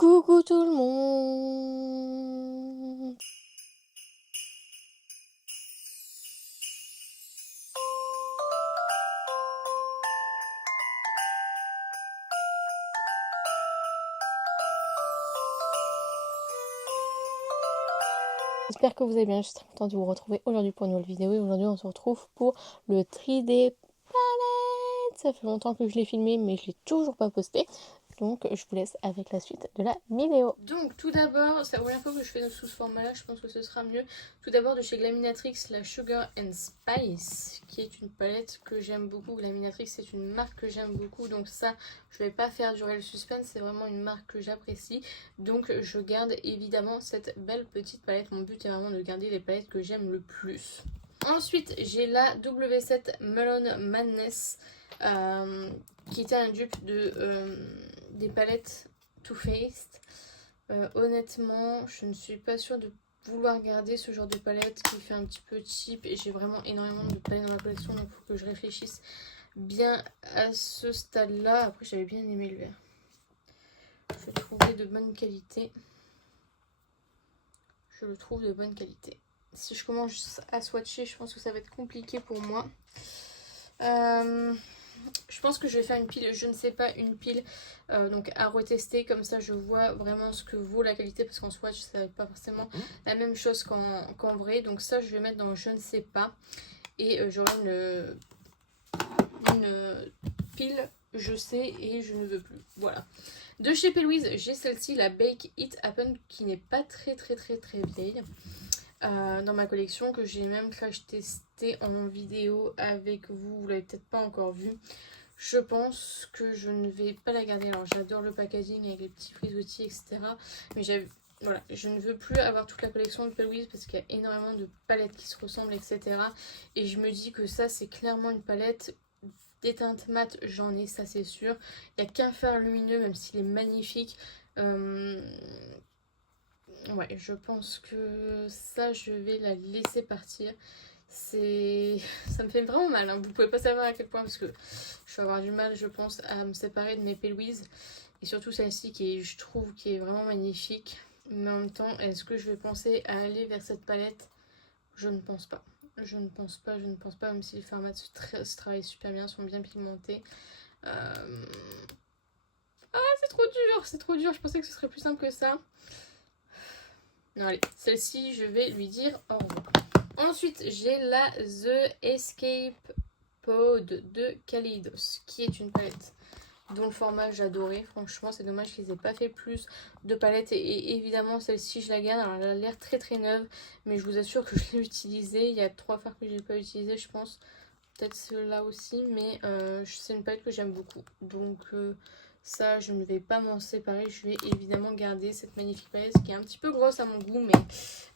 Coucou tout le monde. J'espère que vous allez bien, je suis très contente de vous retrouver aujourd'hui pour une nouvelle vidéo. Et aujourd'hui on se retrouve pour le 3D palette. Ça fait longtemps que je l'ai filmé mais je l'ai toujours pas posté. Donc je vous laisse avec la suite de la vidéo. Donc tout d'abord, c'est la première fois que je fais sous ce format là, je pense que ce sera mieux. Tout d'abord de chez Glaminatrix, la Sugar and Spice, qui est une palette que j'aime beaucoup. Glaminatrix c'est une marque que j'aime beaucoup, donc ça je vais pas faire durer le suspense, c'est vraiment une marque que j'apprécie. Donc je garde évidemment cette belle petite palette, mon but est vraiment de garder les palettes que j'aime le plus. Ensuite j'ai la W7 Melon Madness, qui était un dupe de... des palettes Too Faced. Honnêtement, je ne suis pas sûre de vouloir garder ce genre de palette qui fait un petit peu cheap et j'ai vraiment énormément de palettes dans ma collection, donc il faut que je réfléchisse bien à ce stade-là. Après, j'avais bien aimé le vert. Je le trouvais de bonne qualité. Je le trouve de bonne qualité. Si je commence à swatcher, je pense que ça va être compliqué pour moi. Je pense que je vais faire une pile, je ne sais pas, une pile donc à retester, comme ça je vois vraiment ce que vaut la qualité, parce qu'en swatch ça va pas forcément la même chose qu'en vrai. Donc ça je vais mettre dans je ne sais pas, et j'aurai une pile je sais et je ne veux plus. Voilà. De chez P. Louise, j'ai celle-ci, la Bake It Happen, qui n'est pas très vieille. Dans ma collection, que j'ai même crash testé en vidéo avec vous l'avez peut-être pas encore vu. Je pense que je ne vais pas la garder. Alors j'adore le packaging avec les petits frisottis, etc. Mais voilà, je ne veux plus avoir toute la collection de P. Louise parce qu'il y a énormément de palettes qui se ressemblent, etc. Et je me dis que ça c'est clairement une palette des teintes mat, j'en ai, ça c'est sûr. Il n'y a qu'un fard lumineux, même s'il est magnifique. Ouais, je pense que ça, je vais la laisser partir. Ça me fait vraiment mal, hein. Vous pouvez pas savoir à quel point, parce que je vais avoir du mal, je pense, à me séparer de mes P. Louise. Et surtout celle-ci, je trouve, qui est vraiment magnifique. Mais en même temps, est-ce que je vais penser à aller vers cette palette? Je ne pense pas. Je ne pense pas, même si les formats se travaillent super bien, sont bien pigmentés. Ah, c'est trop dur, je pensais que ce serait plus simple que ça. Non, allez, celle-ci, je vais lui dire au revoir. Ensuite, j'ai la The Escape Pod de Kaleidos, qui est une palette dont le format j'adorais. Franchement, c'est dommage qu'ils aient pas fait plus de palettes. Et évidemment, celle-ci, je la garde. Alors, elle a l'air très neuve, mais je vous assure que je l'ai utilisée. Il y a 3 fards que j'ai pas utilisé, je pense. Peut-être celle-là aussi, mais c'est une palette que j'aime beaucoup. Donc... ça, je ne vais pas m'en séparer. Je vais évidemment garder cette magnifique palette qui est un petit peu grosse à mon goût, mais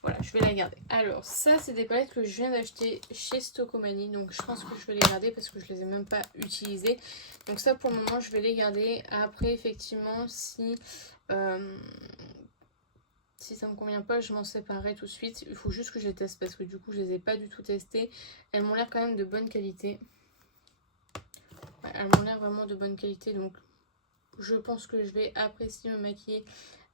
voilà, je vais la garder. Alors, ça, c'est des palettes que je viens d'acheter chez Stockomanie. Donc, je pense que je vais les garder parce que je les ai même pas utilisées. Donc, ça, pour le moment, je vais les garder. Après, effectivement, si ça me convient pas, je m'en séparerai tout de suite. Il faut juste que je les teste parce que du coup, je les ai pas du tout testées. Elles m'ont l'air quand même de bonne qualité. Ouais, elles m'ont l'air vraiment de bonne qualité, donc... je pense que je vais apprécier me maquiller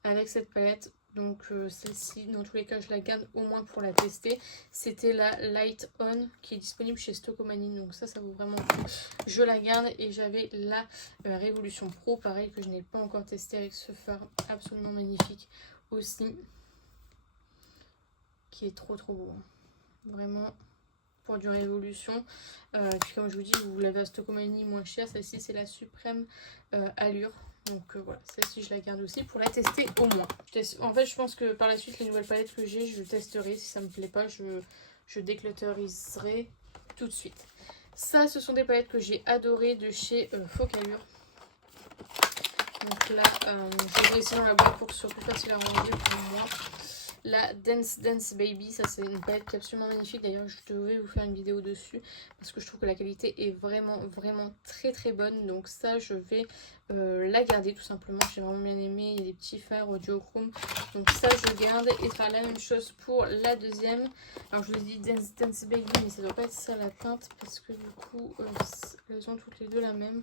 avec cette palette. Donc celle-ci, dans tous les cas, je la garde au moins pour la tester. C'était la Light On qui est disponible chez Stockomanie. Donc ça vaut vraiment le coup. Je la garde. Et j'avais la Révolution Pro, pareil, que je n'ai pas encore testé, avec ce fard absolument magnifique aussi. Qui est trop beau. Vraiment... pour du Révolution. Puis comme je vous dis, vous l'avez à Stockomanie moins cher. Celle-ci c'est la Suprême Allure. Donc voilà, celle-ci je la garde aussi pour la tester au moins. En fait je pense que par la suite les nouvelles palettes que j'ai, je testerai. Si ça me plaît pas, je déclutteriserai tout de suite. Ça, ce sont des palettes que j'ai adorées de chez Focallure. Donc là, je les ai laissées dans la boîte pour que ce soit plus facile à ranger pour moi. La Dance Baby, ça c'est une palette qui est absolument magnifique. D'ailleurs, je devais vous faire une vidéo dessus parce que je trouve que la qualité est vraiment très bonne. Donc ça, je vais la garder tout simplement. J'ai vraiment bien aimé. Il y a des petits fards duochrome. Donc ça, je garde. Et fera la même chose pour la deuxième. Alors, je vous dis Dance Baby, mais ça doit pas être ça la teinte parce que du coup, elles ont toutes les deux la même.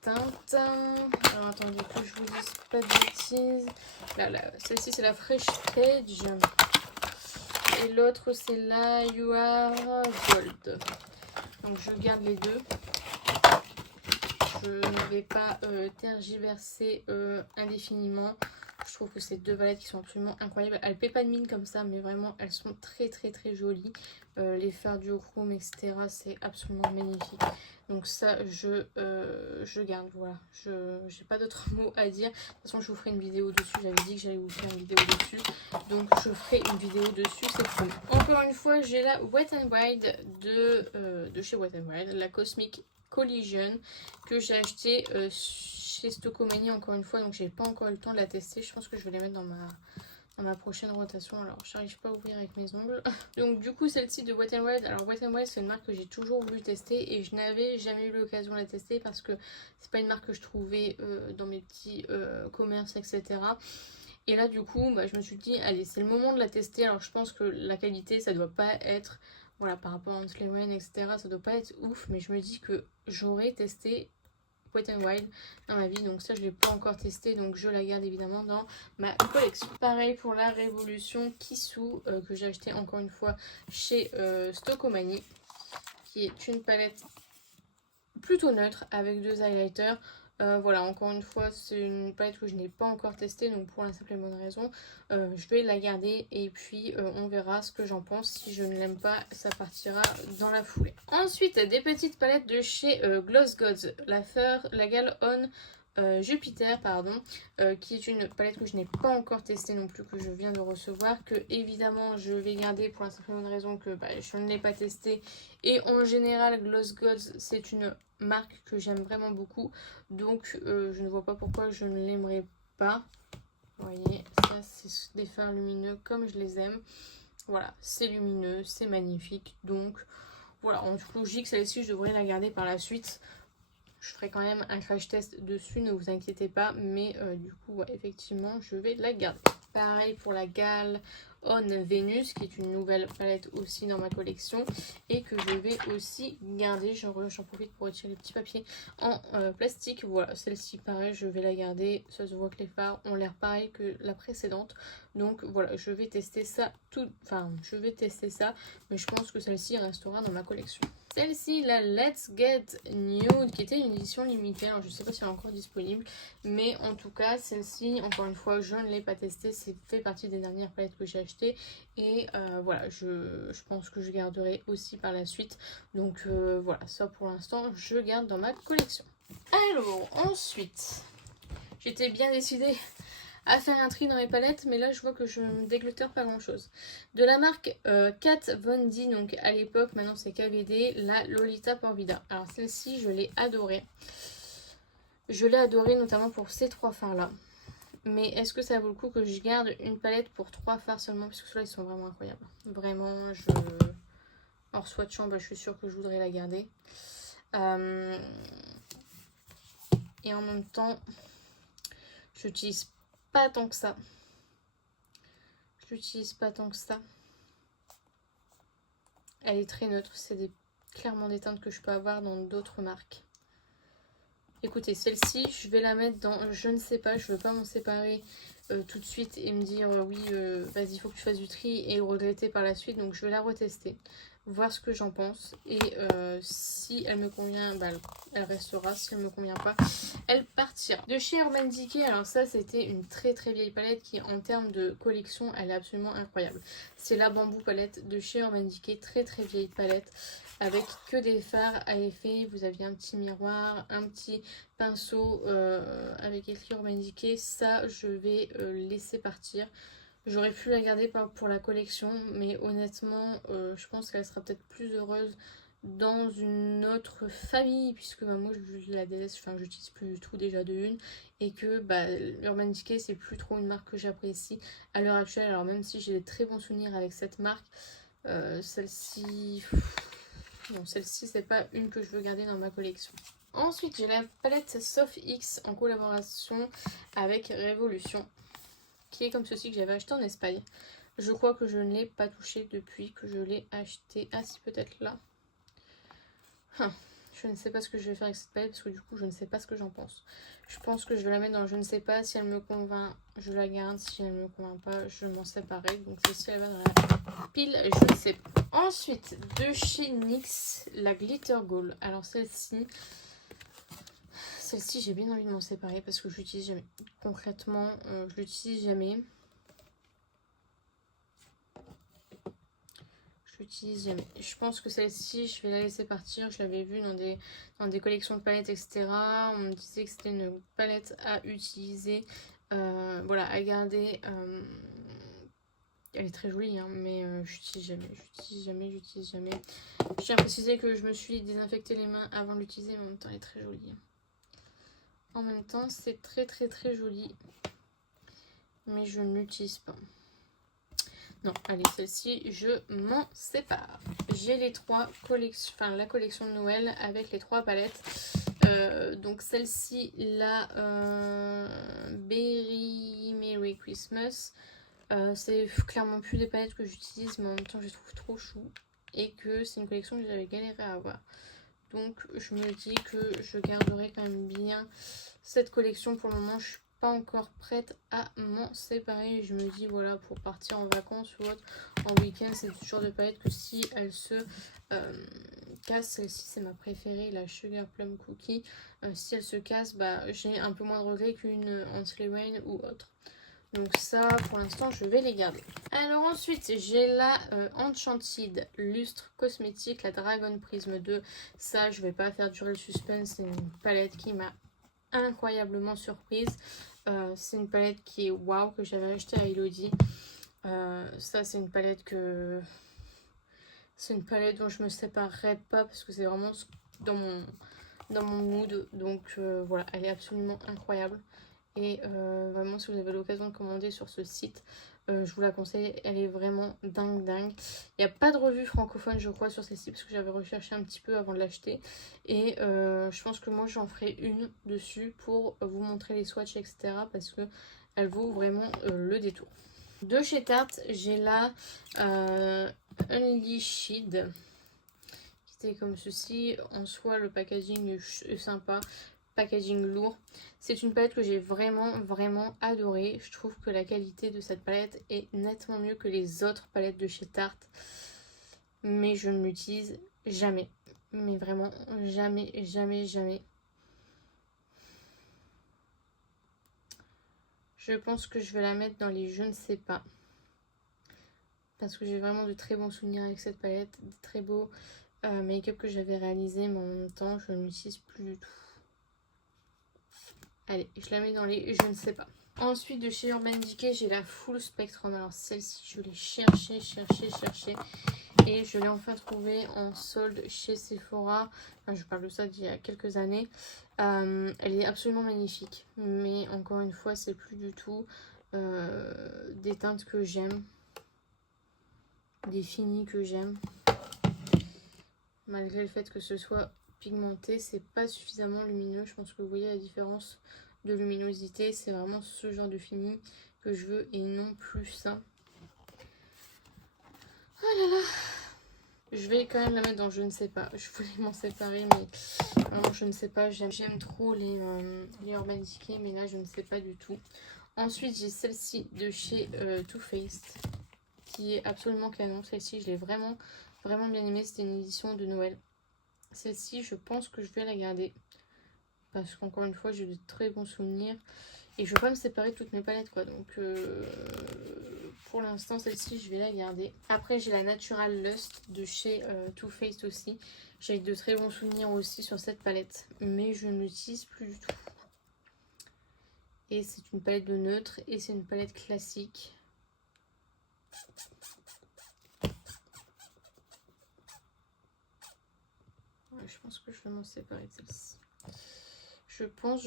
teinte. Alors attendez que je vous dise pas de bêtises. Là, celle-ci c'est la Fresh Page. Et l'autre c'est la You Are Gold. Donc je garde les deux. Je ne vais pas tergiverser indéfiniment. Je trouve que c'est deux palettes qui sont absolument incroyables. Elles ne paient pas de mine comme ça, mais vraiment elles sont très jolies. Les fards du chrome, etc. c'est absolument magnifique. Donc ça, je garde, voilà. Je n'ai pas d'autres mots à dire. De toute façon, je vous ferai une vidéo dessus. J'avais dit que j'allais vous faire une vidéo dessus. Donc je ferai une vidéo dessus, c'est promis. Encore une fois, j'ai la Wet n Wild de chez Wet n Wild, la Cosmic Collision, que j'ai acheté chez Stockomanie encore une fois. Donc j'ai pas encore eu le temps de la tester. Je pense que je vais les mettre dans ma prochaine rotation. Alors j'arrive pas à ouvrir avec mes ongles. Donc du coup celle-ci de Wet n Wild. Alors Wet n Wild c'est une marque que j'ai toujours voulu tester et je n'avais jamais eu l'occasion de la tester parce que c'est pas une marque que je trouvais dans mes petits commerces, etc. Et là du coup je me suis dit allez, c'est le moment de la tester. Alors je pense que la qualité ça doit pas être, voilà, par rapport à Huntley Rain, etc. ça doit pas être ouf, mais je me dis que j'aurais testé Wet n Wild dans ma vie, donc ça je l'ai pas encore testé, donc je la garde évidemment dans ma collection. Pareil pour la Révolution Kissou que j'ai acheté encore une fois chez Stockomanie, qui est une palette plutôt neutre avec deux highlighters. Voilà, encore une fois c'est une palette que je n'ai pas encore testée, donc pour la simple et bonne raison je vais la garder et puis on verra ce que j'en pense. Si je ne l'aime pas, ça partira dans la foulée. Ensuite des petites palettes de chez Gloss Gods, la Gale On Jupiter, pardon, qui est une palette que je n'ai pas encore testée non plus, que je viens de recevoir, que évidemment je vais garder pour la simple et bonne raison que je ne l'ai pas testée. Et en général Gloss Gods c'est une marque que j'aime vraiment beaucoup, donc je ne vois pas pourquoi je ne l'aimerais pas. Vous voyez, ça c'est des fards lumineux comme je les aime. Voilà, c'est lumineux, c'est magnifique, donc voilà, en toute logique celle-ci je devrais la garder par la suite. Je ferai quand même un crash test dessus, ne vous inquiétez pas, mais du coup ouais, effectivement je vais la garder. Pareil pour la Gale On Venus, qui est une nouvelle palette aussi dans ma collection et que je vais aussi garder. J'en profite pour retirer les petits papiers en plastique. Voilà, celle-ci pareil, je vais la garder. Ça se voit que les fards ont l'air pareil que la précédente. Donc voilà, je vais tester ça mais je pense que celle-ci restera dans ma collection. Celle-ci, la Let's Get Nude, qui était une édition limitée. Alors, je ne sais pas si elle est encore disponible, mais en tout cas, celle-ci, encore une fois, je ne l'ai pas testée. C'est fait partie des dernières palettes que j'ai achetées. Et voilà, je pense que je garderai aussi par la suite. Donc voilà, ça pour l'instant, je garde dans ma collection. Alors, ensuite, j'étais bien décidée à faire un tri dans mes palettes, mais là je vois que je ne dégluteur pas grand chose. De la marque Kat Von D, donc à l'époque, maintenant c'est KVD, la Lolita Porvida. Alors celle-ci je l'ai adorée. Je l'ai adorée notamment pour ces trois fards là. Mais est-ce que ça vaut le coup que je garde une palette pour trois fards seulement? Parce que ceux-là ils sont vraiment incroyables. Vraiment, hors swatchant, je suis sûre que je voudrais la garder. Et en même temps, je n'utilise pas tant que ça. Je l'utilise pas tant que ça. Elle est très neutre. C'est clairement des teintes que je peux avoir dans d'autres marques. Écoutez, celle-ci, je vais la mettre dans je ne sais pas. Je ne veux pas m'en séparer tout de suite et me dire oui, vas-y, il faut que tu fasses du tri et regretter par la suite. Donc je vais la retester, voir ce que j'en pense. Et si elle me convient, elle restera. Si elle ne me convient pas, elle partira. De chez Urban Decay, alors ça c'était une très vieille palette qui en termes de collection elle est absolument incroyable. C'est la Bamboo palette de chez Urban Decay, très vieille palette avec que des fards à effet. Vous aviez un petit miroir, un petit pinceau avec écrit Urban Decay. Ça je vais laisser partir. J'aurais pu la garder pour la collection, mais honnêtement je pense qu'elle sera peut-être plus heureuse dans une autre famille, puisque moi je la délaisse, enfin j'utilise plus du tout déjà de une, et que Urban Decay c'est plus trop une marque que j'apprécie à l'heure actuelle. Alors même si j'ai des très bons souvenirs avec cette marque, celle-ci c'est pas une que je veux garder dans ma collection. Ensuite j'ai la palette Soft X en collaboration avec Révolution, qui est comme ceci, que j'avais acheté en Espagne. Je crois que je ne l'ai pas touché depuis que je l'ai acheté. Ah si, peut-être là. Je ne sais pas ce que je vais faire avec cette palette parce que du coup je ne sais pas ce que j'en pense. Je pense que je vais la mettre dans je ne sais pas. Si elle me convainc, je la garde. Si elle ne me convainc pas, je m'en séparerai. Donc celle-ci elle va dans la pile, je ne sais pas. Ensuite, de chez NYX, la Glitter Gold. Alors celle-ci j'ai bien envie de m'en séparer parce que je l'utilise jamais. Concrètement, je l'utilise jamais. Je pense que celle-ci, je vais la laisser partir. Je l'avais vue dans des collections de palettes, etc. On me disait que c'était une palette à utiliser, voilà, à garder. Elle est très jolie, hein, mais j'utilise jamais. Je tiens à préciser que je me suis désinfecté les mains avant de l'utiliser, mais en même temps, elle est très jolie. En même temps, c'est très joli, mais je ne l'utilise pas. Non, allez, celle-ci, je m'en sépare. J'ai les trois collections, enfin la collection de Noël avec les trois palettes. Donc celle-ci, la Berry Merry Christmas. C'est clairement plus des palettes que j'utilise, mais en même temps, je les trouve trop chou. Et que c'est une collection que j'avais galéré à avoir. Donc je me dis que je garderai quand même bien cette collection. Pour le moment, je suis pas encore prête à m'en séparer. Je me dis voilà, pour partir en vacances ou autre, en week-end, c'est toujours de palettes que si elle se casse, celle-ci c'est ma préférée, la Sugar Plum Cookie. Si elle se casse, bah j'ai un peu moins de regrets qu'une Anti Rain ou autre. Donc ça, pour l'instant, je vais les garder. Alors ensuite, j'ai la Enchanted Lustre Cosmétique, la Dragon Prism 2. Ça, je vais pas faire durer le suspense. C'est une palette qui m'a incroyablement surprise. C'est une palette qui est waouh, que j'avais acheté à Elodie. Ça, c'est une palette que... C'est une palette dont je me séparerai pas parce que c'est vraiment dans mon mood. Donc voilà, elle est absolument incroyable. Et vraiment, si vous avez l'occasion de commander sur ce site, je vous la conseille. Elle est vraiment dingue. Il n'y a pas de revue francophone, je crois, sur celle-ci parce que j'avais recherché un petit peu avant de l'acheter. Et je pense que moi, j'en ferai une dessus pour vous montrer les swatchs, etc. Parce que elle vaut vraiment le détour. De chez Tarte, j'ai la Unleashed, qui était comme ceci. En soi, le packaging est sympa. Packaging lourd. C'est une palette que j'ai vraiment adorée. Je trouve que la qualité de cette palette est nettement mieux que les autres palettes de chez Tarte. Mais je ne l'utilise jamais. Mais vraiment jamais. Je pense que je vais la mettre dans les je ne sais pas. Parce que j'ai vraiment de très bons souvenirs avec cette palette. De très beaux make-up que j'avais réalisé. Mais en même temps, je ne l'utilise plus du tout. Allez, je la mets dans les je ne sais pas. Ensuite, de chez Urban Decay, j'ai la Full Spectrum. Alors celle-ci, je l'ai cherchée. Et je l'ai enfin trouvée en solde chez Sephora. Enfin, je parle de ça d'il y a quelques années. Elle est absolument magnifique. Mais encore une fois, c'est plus du tout des teintes que j'aime. Des finis que j'aime. Malgré le fait que ce soit pigmenté, c'est pas suffisamment lumineux. Je pense que vous voyez la différence de luminosité. C'est vraiment ce genre de fini que je veux et non plus ça. Oh là là. Je vais quand même la mettre dans je ne sais pas. Je voulais m'en séparer, mais vraiment je ne sais pas. J'aime trop les Urban Decay, mais là je ne sais pas du tout. Ensuite j'ai celle-ci de chez Too Faced, qui est absolument canon. Celle-ci je l'ai vraiment bien aimée. C'était une édition de Noël. Celle-ci je pense que je vais la garder. Parce qu'encore une fois j'ai de très bons souvenirs. Et je ne veux pas me séparer de toutes mes palettes, quoi. Donc, pour l'instant, celle-ci, je vais la garder. Après, j'ai la Natural Lust de chez Too Faced aussi. J'ai de très bons souvenirs aussi sur cette palette. Mais je ne l'utilise plus du tout. Et c'est une palette de neutre. Et c'est une palette classique. Ouais, je pense que je vais m'en séparer de celle-ci. Je pense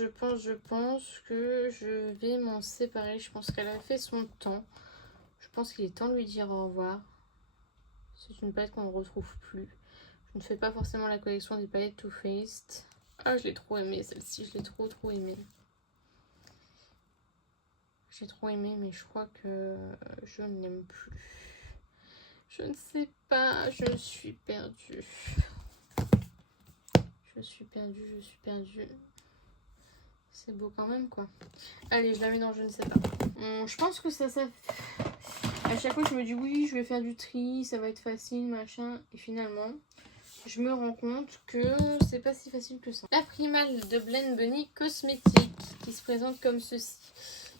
que je vais m'en séparer. Je pense qu'elle a fait son temps. Je pense qu'il est temps de lui dire au revoir. C'est une palette qu'on ne retrouve plus. Je ne fais pas forcément la collection des palettes Too Faced. Ah, je l'ai trop aimée celle-ci. Je l'ai trop aimée. J'ai trop aimé, mais je crois que je ne l'aime plus. Je ne sais pas. Je suis perdue. Je suis perdue, je suis perdue. C'est beau quand même, quoi. Allez, je la mets dans je ne sais pas. Je pense que ça... À chaque fois, je me dis oui, je vais faire du tri, ça va être facile, machin. Et finalement, je me rends compte que c'est pas si facile que ça. La primale de Blend Bunny Cosmétique qui se présente comme ceci.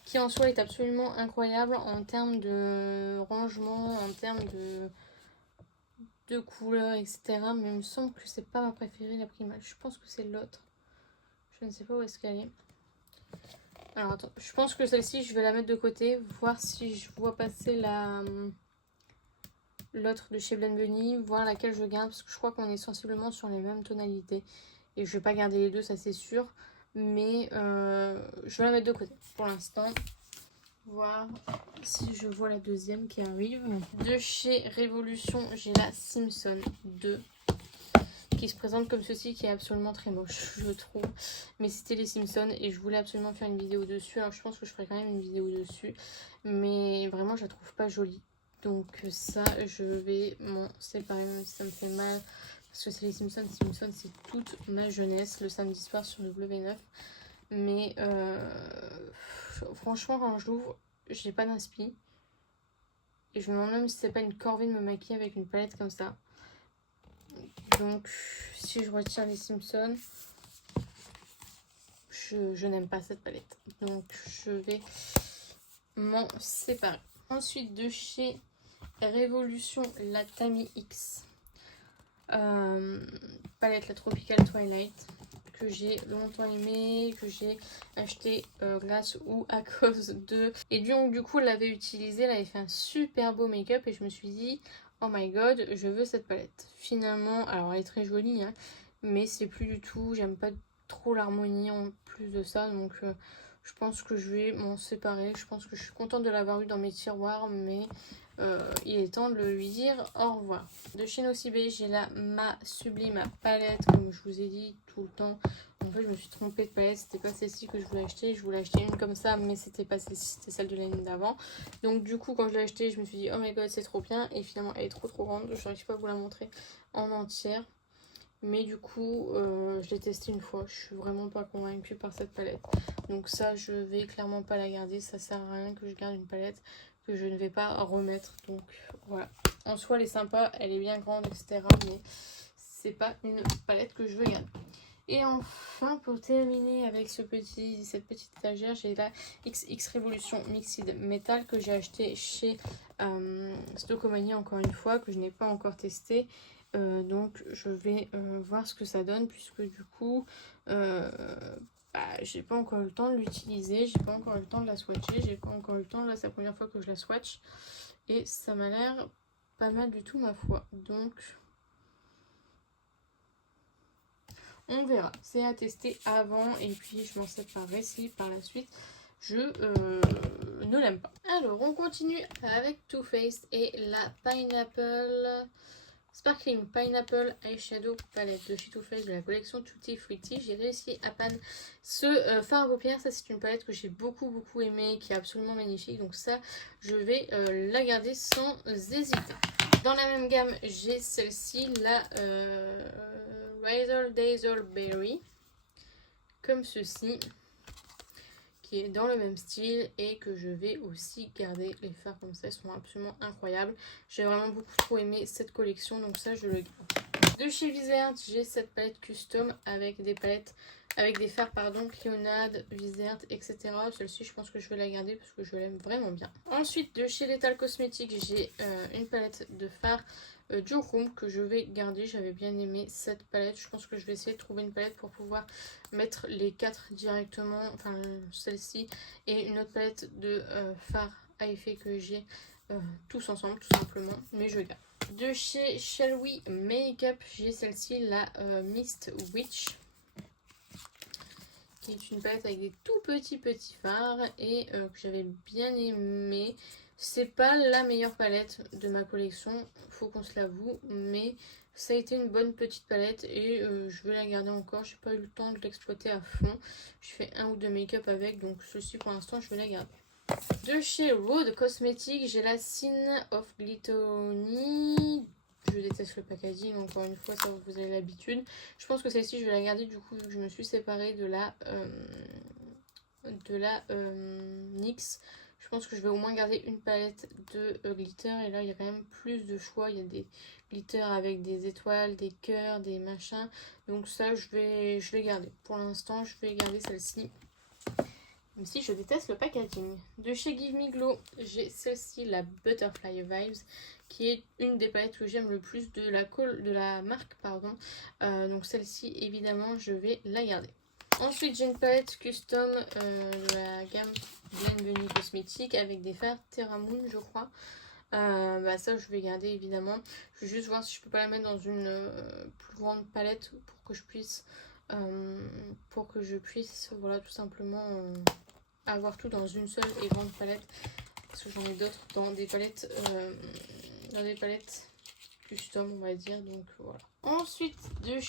Qui en soi est absolument incroyable en termes de rangement, en termes de couleurs, etc. Mais il me semble que c'est pas ma préférée, la primale. Je pense que c'est l'autre. Je ne sais pas où est-ce qu'elle est. Alors attends, je pense que celle-ci, je vais la mettre de côté, voir si je vois passer l'autre de chez Blend Bunny, voir laquelle je garde, parce que je crois qu'on est sensiblement sur les mêmes tonalités. Et je vais pas garder les deux, ça c'est sûr. Mais je vais la mettre de côté pour l'instant. Voir si je vois la deuxième qui arrive. De chez Révolution, j'ai la Simpson 2 qui se présente comme ceci, qui est absolument très moche, je trouve. Mais c'était les Simpsons et je voulais absolument faire une vidéo dessus. Alors je pense que je ferai quand même une vidéo dessus. Mais vraiment, je la trouve pas jolie. Donc ça, je vais m'en séparer, même si ça me fait mal. Parce que c'est les Simpsons. Simpsons, c'est toute ma jeunesse, le samedi soir sur W9. Mais franchement, quand je l'ouvre, j'ai pas d'inspi. Et je me demande même si c'est pas une corvée de me maquiller avec une palette comme ça. Donc, si je retire les Simpsons, je n'aime pas cette palette. Donc, je vais m'en séparer. Ensuite, de chez Révolution, la Tami X. Palette la Tropical Twilight. Que j'ai longtemps aimé, que j'ai acheté grâce ou à cause de... Et du coup, elle l'avait utilisée, elle avait fait un super beau make-up et je me suis dit, oh my god, je veux cette palette. Finalement, alors elle est très jolie, hein, mais c'est plus du tout, j'aime pas trop l'harmonie en plus de ça, donc je pense que je vais m'en séparer. Je pense que je suis contente de l'avoir eu dans mes tiroirs, mais il est temps de lui dire au revoir. De chez Nocibé, j'ai la Ma Sublime palette, comme je vous ai dit tout le temps. En fait, je me suis trompée de palette, c'était pas celle-ci que je voulais acheter. Je voulais acheter une comme ça, mais c'était pas celle-ci, c'était celle de l'année d'avant. Donc du coup, quand je l'ai achetée, je me suis dit oh my god, c'est trop bien. Et finalement, elle est trop grande, je n'arrive pas à vous la montrer en entière. Mais du coup, je l'ai testée une fois. Je suis vraiment pas convaincue par cette palette. Donc ça, je vais clairement pas la garder. Ça sert à rien que je garde une palette que je ne vais pas remettre. Donc voilà. En soi, elle est sympa. Elle est bien grande, etc. Mais c'est pas une palette que je veux garder. Et enfin, pour terminer avec cette petite étagère, j'ai la XX Revolution Mixed Metal que j'ai acheté chez Stockomania encore une fois, que je n'ai pas encore testé. Donc je vais voir ce que ça donne, puisque du coup j'ai pas encore eu le temps de l'utiliser, j'ai pas encore eu le temps de la swatcher, j'ai pas encore eu le temps, là c'est la première fois que je la swatch et ça m'a l'air pas mal du tout ma foi. Donc on verra, c'est à tester avant et puis je m'en séparerai si par la suite je ne l'aime pas. Alors on continue avec Too Faced et la Pineapple Sparkling Pineapple Eyeshadow Palette de chez Too Faced de la collection Tutti Frutti. J'ai réussi à pan ce fard à paupières. Ça, c'est une palette que j'ai beaucoup aimé, qui est absolument magnifique. Donc ça, je vais la garder sans hésiter. Dans la même gamme, j'ai celle-ci, la Razzle Dazzle Berry. Comme ceci. Qui est dans le même style et que je vais aussi garder. Les fards comme ça, ils sont absolument incroyables. J'ai vraiment beaucoup trop aimé cette collection, donc ça je le garde. De chez Vizert, j'ai cette palette custom avec des palettes, avec des fards pardon, Clionade, Vizert, etc. Celle-ci je pense que je vais la garder parce que je l'aime vraiment bien. Ensuite de chez Lethal Cosmetics, j'ai une palette de fards du Room que je vais garder. J'avais bien aimé cette palette. Je pense que je vais essayer de trouver une palette pour pouvoir mettre les 4 directement, enfin celle-ci et une autre palette de fards à effet que j'ai tous ensemble tout simplement, mais je garde. De chez Shall We Makeup, j'ai celle-ci, la Mist Witch, qui est une palette avec des tout petits fards et que j'avais bien aimé. C'est pas la meilleure palette de ma collection, faut qu'on se l'avoue, mais ça a été une bonne petite palette et je vais la garder encore. J'ai pas eu le temps de l'exploiter à fond. Je fais un ou deux make-up avec, donc ceci pour l'instant je vais la garder. De chez Rhode Cosmetics, j'ai la Sin of Glytony. je déteste le packaging, encore une fois, ça vous avez l'habitude. Je pense que celle-ci, je vais la garder du coup, vu que je me suis séparée de la NYX. Je pense que je vais au moins garder une palette de glitter. Et là, il y a quand même plus de choix. Il y a des glitters avec des étoiles, des cœurs, des machins. Donc ça, je vais garder. Pour l'instant, je vais garder celle-ci. Même si je déteste le packaging. De chez Give Me Glow, j'ai celle-ci, la Butterfly Vibes, qui est une des palettes que j'aime le plus de la marque. Donc celle-ci, évidemment, je vais la garder. Ensuite, j'ai une palette custom de la gamme Blend Bunny Cosmétiques avec des fards Terra Moon, je crois. Ça, je vais garder évidemment. Je vais juste voir si je peux pas la mettre dans une plus grande palette pour que je puisse, voilà, tout simplement avoir tout dans une seule et grande palette. Parce que j'en ai d'autres dans des palettes custom, on va dire. Donc voilà. Ensuite, de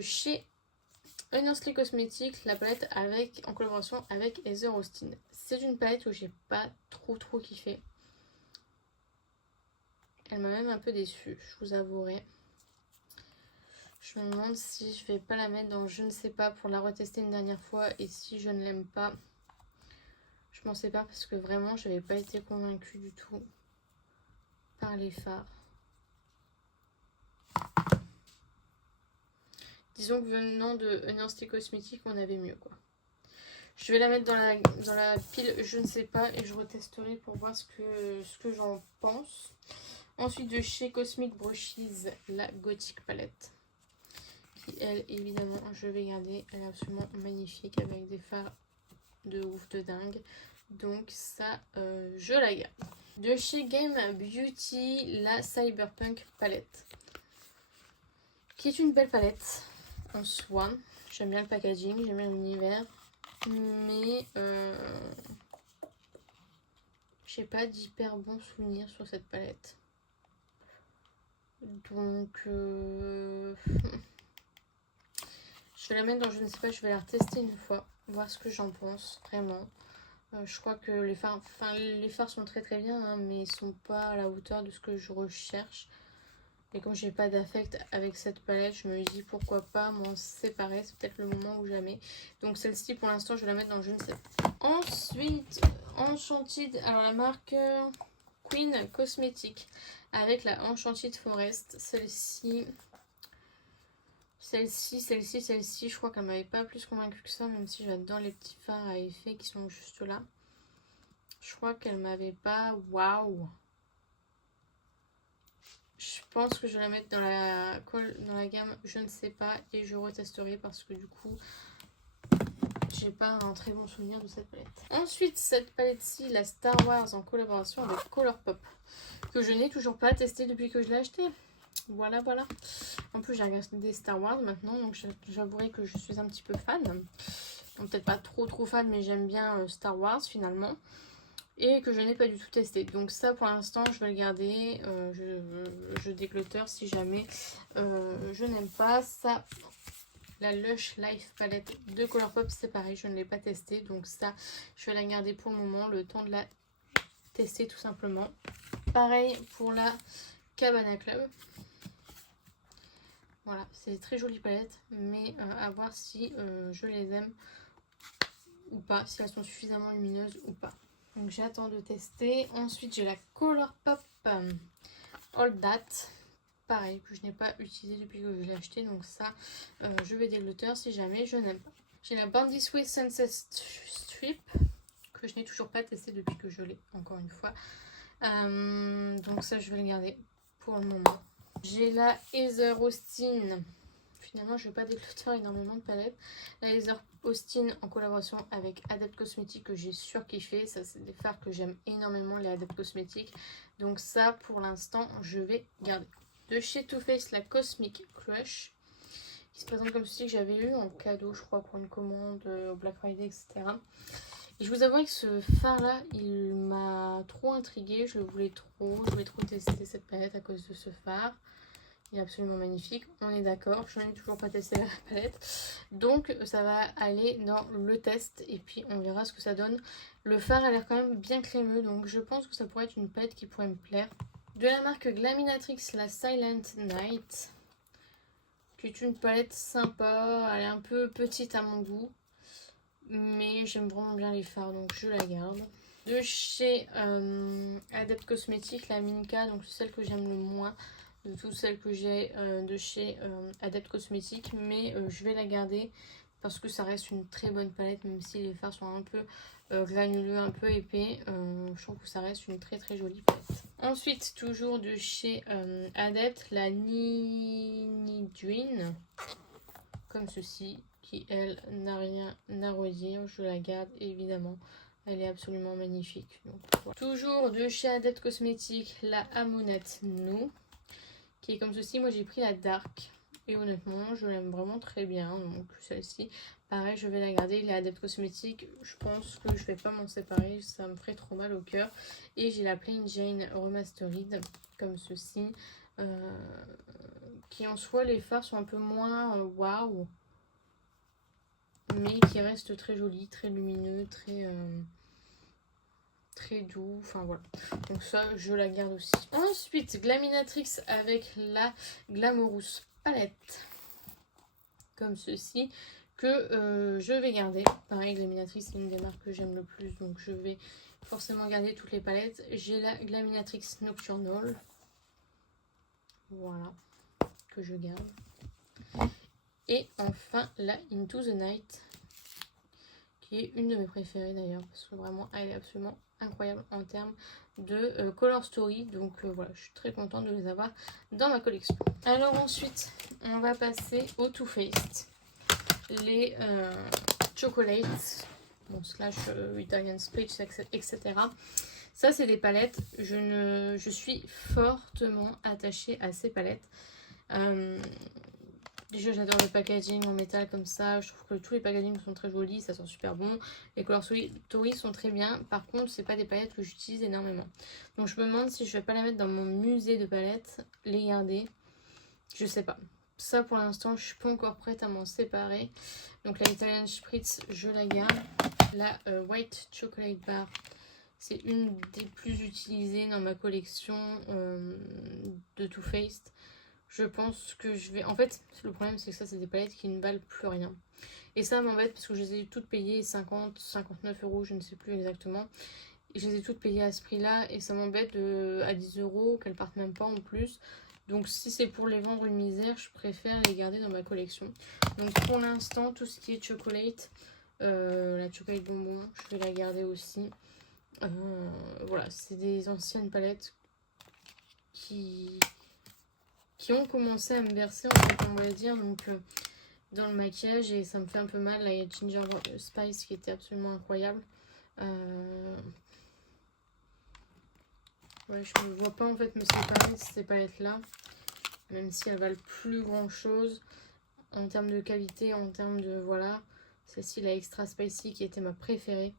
chez Honestly Cosmetics, la palette en collaboration avec Heather Austin. C'est une palette que j'ai pas trop kiffé. Elle m'a même un peu déçue, je vous avouerai. Je me demande si je vais pas la mettre dans je ne sais pas pour la retester une dernière fois. Et si je ne l'aime pas, je m'en sais pas parce que vraiment je n'avais pas été convaincue du tout par les fards. Disons que venant de Honestly Cosmetics, on avait mieux quoi. Je vais la mettre dans la pile je ne sais pas et je retesterai pour voir ce que j'en pense. Ensuite, de chez Cosmic Brushes, la Gothic Palette. Qui, elle, évidemment, je vais garder. Elle est absolument magnifique avec des fards de ouf, de dingue. Donc ça, je la garde. De chez Game Beauty, la Cyberpunk Palette. Qui est une belle palette en soi. J'aime bien le packaging, j'aime bien l'univers. Mais j'ai pas d'hyper bons souvenirs sur cette palette. Donc je vais la mettre dans je ne sais pas, je vais la retester une fois, voir ce que j'en pense vraiment. Je crois que les fards sont très bien, hein, mais ils sont pas à la hauteur de ce que je recherche. Et comme j'ai pas d'affect avec cette palette, je me dis pourquoi pas m'en séparer, c'est peut-être le moment ou jamais. Donc celle-ci pour l'instant je vais la mettre dans je ne sais pas. Ensuite, Enchanted, alors la marque Queen Cosmetics avec la Enchanted Forest. Celle-ci, je crois qu'elle m'avait pas plus convaincue que ça, même si j'adore les petits fards à effet qui sont juste là. Je crois qu'elle m'avait pas... Waouh! Je pense que je vais la mettre dans la gamme je ne sais pas et je retesterai parce que du coup j'ai pas un très bon souvenir de cette palette. Ensuite, cette palette-ci, la Star Wars en collaboration avec Colourpop, que je n'ai toujours pas testé depuis que je l'ai acheté. Voilà. En plus, j'ai regardé Star Wars maintenant, donc j'avouerai que je suis un petit peu fan. Donc peut-être pas trop fan, mais j'aime bien Star Wars finalement. Et que je n'ai pas du tout testé. Donc ça pour l'instant je vais le garder. Je déclutter si jamais je n'aime pas ça. La Lush Life Palette de Colourpop, c'est pareil, je ne l'ai pas testé. Donc ça je vais la garder pour le moment, le temps de la tester tout simplement. Pareil pour la Cabana Club. Voilà, c'est des très jolies palettes, mais à voir si je les aime ou pas, si elles sont suffisamment lumineuses ou pas. Donc j'attends de tester. Ensuite j'ai la Colourpop All That. Pareil, que je n'ai pas utilisé depuis que je l'ai acheté. Donc ça, je vais déglutteur si jamais je n'aime pas. J'ai la Bandy Swiss Sunset Strip. Que je n'ai toujours pas testé depuis que je l'ai, encore une fois. Donc ça, je vais le garder pour le moment. J'ai la Heather Austin. Finalement, je ne vais pas déglutteur énormément de palettes. La Heather Austin en collaboration avec Adept Cosmetics que j'ai surkiffé. Ça, c'est des fards que j'aime énormément, les Adept Cosmetics. Donc ça, pour l'instant, je vais garder. De chez Too Faced, la Cosmic Crush. Qui se présente comme ceci que j'avais eu en cadeau, je crois, pour une commande au Black Friday, etc. Et je vous avoue que ce fard-là, il m'a trop intriguée. Je voulais trop tester cette palette à cause de ce fard. Il est absolument magnifique, on est d'accord. Je n'ai toujours pas testé la palette. Donc ça va aller dans le test et puis on verra ce que ça donne. Le fard a l'air quand même bien crémeux, donc je pense que ça pourrait être une palette qui pourrait me plaire. De la marque Glaminatrix, la Silent Night, qui est une palette sympa. Elle est un peu petite à mon goût, mais j'aime vraiment bien les fards, donc je la garde. De chez Adept Cosmetics, la Minka, donc celle que j'aime le moins de toutes celles que j'ai de chez Adept Cosmetics, mais je vais la garder parce que ça reste une très bonne palette, même si les fards sont un peu granuleux, un peu épais. Je trouve que ça reste une très très jolie palette. Ensuite, toujours de chez Adept, la Nidwin, comme ceci, qui elle n'a rien à redire. Je la garde évidemment. Elle est absolument magnifique. Donc, voilà. Toujours de chez Adept Cosmetics, la Amonette Nou, qui est comme ceci. Moi j'ai pris la Dark et honnêtement je l'aime vraiment très bien. Donc celle-ci, pareil, je vais la garder. Les Adept Cosmetics, je pense que je vais pas m'en séparer, ça me ferait trop mal au cœur. Et j'ai la Plain Jane Remastered comme ceci, qui en soi les fards sont un peu moins waouh, mais qui reste très joli, très lumineux, très doux, enfin voilà. Donc ça, je la garde aussi. Ensuite, Glaminatrix avec la Glamorous palette, comme ceci, que je vais garder. Pareil, Glaminatrix, c'est une des marques que j'aime le plus, donc je vais forcément garder toutes les palettes. J'ai la Glaminatrix Nocturnal, voilà, que je garde. Et enfin, la Into the Night, qui est une de mes préférées d'ailleurs, parce que vraiment, elle est absolument incroyable en termes de Color Story. Donc voilà, je suis très contente de les avoir dans ma collection. Alors ensuite, on va passer au Too Faced. Les Chocolates, bon, slash Italian Spritz, etc. Ça, c'est des palettes. Je suis fortement attachée à ces palettes. Déjà j'adore le packaging en métal comme ça, je trouve que tous les packagings sont très jolis, ça sent super bon. Les Color Story sont très bien, par contre c'est pas des palettes que j'utilise énormément. Donc je me demande si je vais pas la mettre dans mon musée de palettes, les garder, je sais pas. Ça pour l'instant je suis pas encore prête à m'en séparer. Donc la Italian Spritz je la garde. La White Chocolate Bar, c'est une des plus utilisées dans ma collection de Too Faced. Je pense que je vais... En fait, le problème, c'est que ça, c'est des palettes qui ne valent plus rien. Et ça m'embête parce que je les ai toutes payées 50, 59 euros, je ne sais plus exactement. Et je les ai toutes payées à ce prix-là. Et ça m'embête à 10 euros, qu'elles partent même pas en plus. Donc, si c'est pour les vendre une misère, je préfère les garder dans ma collection. Donc, pour l'instant, tout ce qui est chocolate, la chocolate bonbon, je vais la garder aussi. Voilà, c'est des anciennes palettes qui ont commencé à me bercer, en fait, on va dire, donc dans le maquillage, et ça me fait un peu mal. Là, il y a Ginger Spice qui était absolument incroyable. Ouais, je ne vois pas en fait me séparer de ces palettes là, même si elles valent plus grand chose en termes de qualité, en termes de voilà. Celle-ci, la Extra Spicy, qui était ma préférée.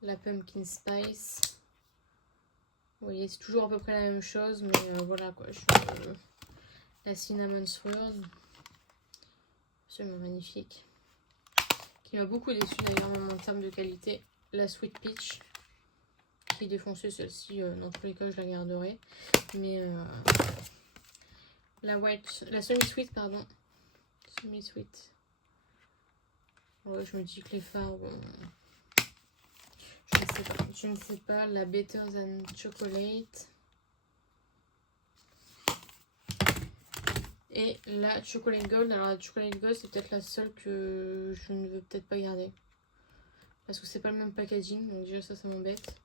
La Pumpkin Spice. Vous voyez, c'est toujours à peu près la même chose, mais voilà quoi. La Cinnamon Swirl, absolument magnifique, qui m'a beaucoup déçu d'ailleurs même en termes de qualité. La Sweet Peach, qui est défoncée, celle-ci, dans tous les cas je la garderai. Mais la Semi-Sweet, pardon. Semi-Sweet. Ouais, je me dis que les fards, bon, je ne sais pas. La Better Than Chocolate. Et la Chocolate Gold. Alors la Chocolate Gold, c'est peut-être la seule que je ne veux peut-être pas garder. Parce que c'est pas le même packaging. Donc déjà ça m'embête.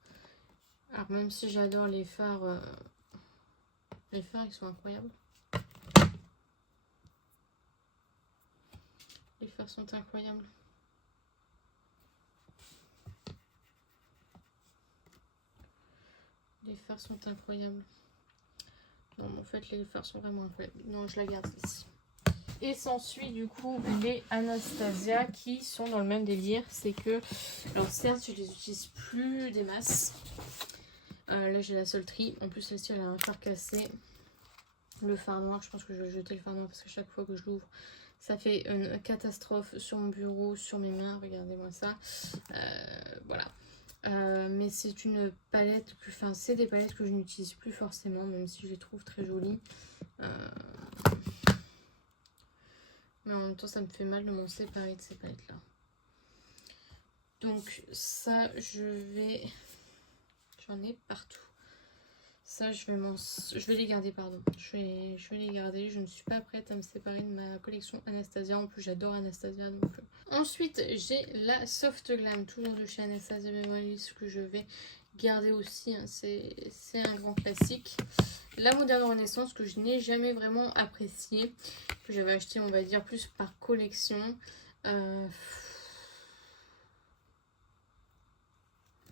Alors même si j'adore les fards. Les fards, ils sont incroyables. Les fards sont incroyables. Les fards sont incroyables. Non, mais en fait, les fards sont vraiment incroyables. Non, je la garde ici. Et s'ensuit du coup les Anastasia qui sont dans le même délire. C'est que, alors certes, je les utilise plus des masses. Là j'ai la Sultry. En plus celle-ci elle a un fard cassé. Le fard noir, je pense que je vais jeter le fard noir parce que chaque fois que je l'ouvre, ça fait une catastrophe sur mon bureau, sur mes mains. Regardez-moi ça. Voilà. Mais c'est une palette que, enfin c'est des palettes que je n'utilise plus forcément, même si je les trouve très jolies. Mais en même temps ça me fait mal de m'en séparer de ces palettes là. Donc ça j'en ai partout. Ça je vais les garder, pardon. Je vais les garder. Je ne suis pas prête à me séparer de ma collection Anastasia. En plus j'adore Anastasia donc. Ensuite j'ai la Soft Glam, toujours de chez Anastasia Beverly Hills, que je vais garder aussi, hein. C'est un grand classique. La Moderne Renaissance, que je n'ai jamais vraiment appréciée, que j'avais acheté on va dire plus par collection.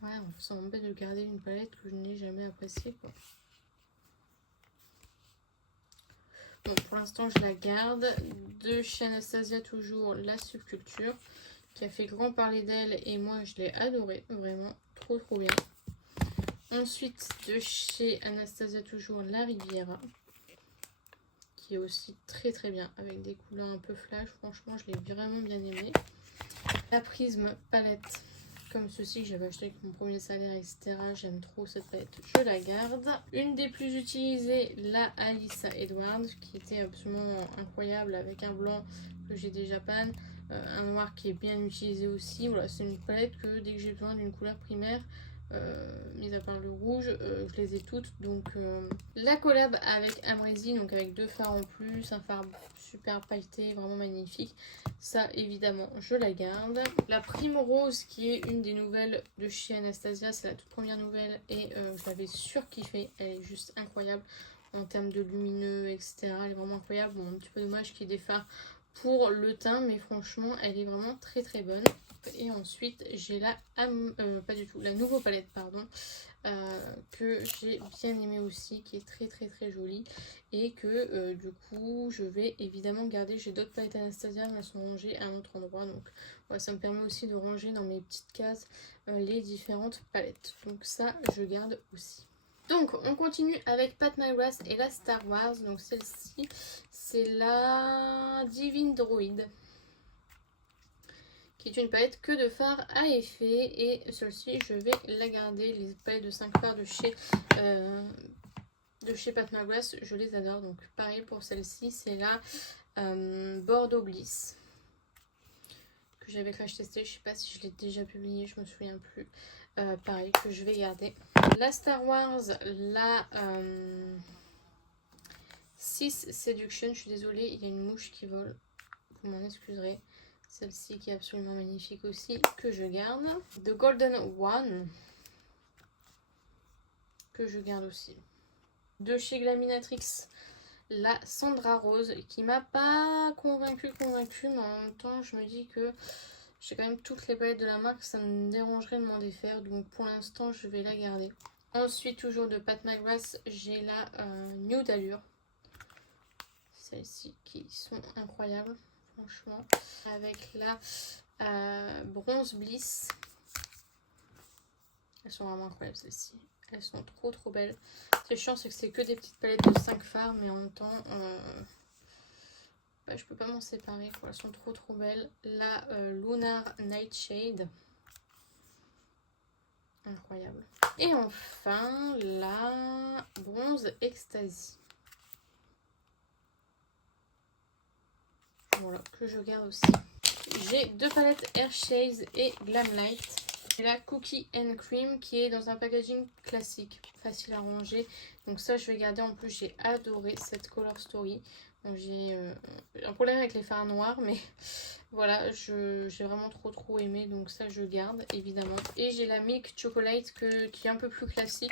Ouais, ça m'embête de garder une palette que je n'ai jamais appréciée, quoi. Bon, pour l'instant je la garde. De chez Anastasia, toujours la Subculture, qui a fait grand parler d'elle et moi je l'ai adorée, vraiment trop bien. Ensuite de chez Anastasia, toujours la Riviera, qui est aussi très bien, avec des couleurs un peu flash. Franchement je l'ai vraiment bien aimée. La Prisme palette comme ceci, que j'avais acheté avec mon premier salaire, etc. J'aime trop cette palette, je la garde. Une des plus utilisées, la Alyssa Edwards, qui était absolument incroyable, avec un blanc que j'ai déjà panne, un noir qui est bien utilisé aussi. Voilà, c'est une palette que dès que j'ai besoin d'une couleur primaire, mis à part le rouge, je les ai toutes. Donc la collab avec Amrezy, donc avec 2 fards en plus, un fard super pailleté, vraiment magnifique. Ça évidemment je la garde. La Primrose, qui est une des nouvelles de chez Anastasia, c'est la toute première nouvelle et je l'avais surkiffée. Elle est juste incroyable en termes de lumineux, etc. Elle est vraiment incroyable. Bon, un petit peu dommage qu'il y ait des fards pour le teint, mais franchement elle est vraiment très bonne. Et ensuite j'ai la pas du tout, la Nouveau Palette, pardon, que j'ai bien aimé aussi, qui est très jolie et que du coup je vais évidemment garder. J'ai d'autres palettes Anastasia mais elles sont rangées à un autre endroit, donc voilà, ça me permet aussi de ranger dans mes petites cases les différentes palettes, donc ça je garde aussi. Donc on continue avec Pat McGrath et la Star Wars. Donc celle-ci c'est la Divine Droid, qui est une palette que de fards à effet, et celle-ci je vais la garder. Les palettes de 5 fards de chez Pat McGrath, je les adore. Donc pareil pour celle-ci, c'est la Bordeaux Bliss, que j'avais crash testé, je sais pas si je l'ai déjà publié, je me souviens plus. Pareil, que je vais garder. La Star Wars, la 6 Seduction, je suis désolée, il y a une mouche qui vole, vous m'en excuserez. Celle-ci qui est absolument magnifique aussi, que je garde. The Golden One, que je garde aussi. De chez Glaminatrix, la Sandra Rose, qui m'a pas convaincue, mais en même temps je me dis que j'ai quand même toutes les palettes de la marque, ça me dérangerait de m'en défaire, donc pour l'instant je vais la garder. Ensuite, toujours de Pat McGrath, j'ai la Nude Allure. Celles-ci qui sont incroyables, franchement. Avec la Bronze Bliss. Elles sont vraiment incroyables celles-ci. Elles sont trop belles. Ce qui est chiant, c'est que c'est que des petites palettes de 5 fards, mais en même temps, bah, je peux pas m'en séparer, quoi. Elles sont trop belles. La Lunar Nightshade. Incroyable. Et enfin, la Bronze Ecstasy. Voilà, que je garde aussi. J'ai 2 palettes Airshades et Glamlight. Et la Cookie and Cream, qui est dans un packaging classique, facile à ranger. Donc ça je vais garder. En plus j'ai adoré cette Color Story. Donc j'ai un problème avec les fards noirs, mais voilà, j'ai vraiment trop aimé. Donc ça je garde évidemment. Et j'ai la Milk Chocolate qui est un peu plus classique.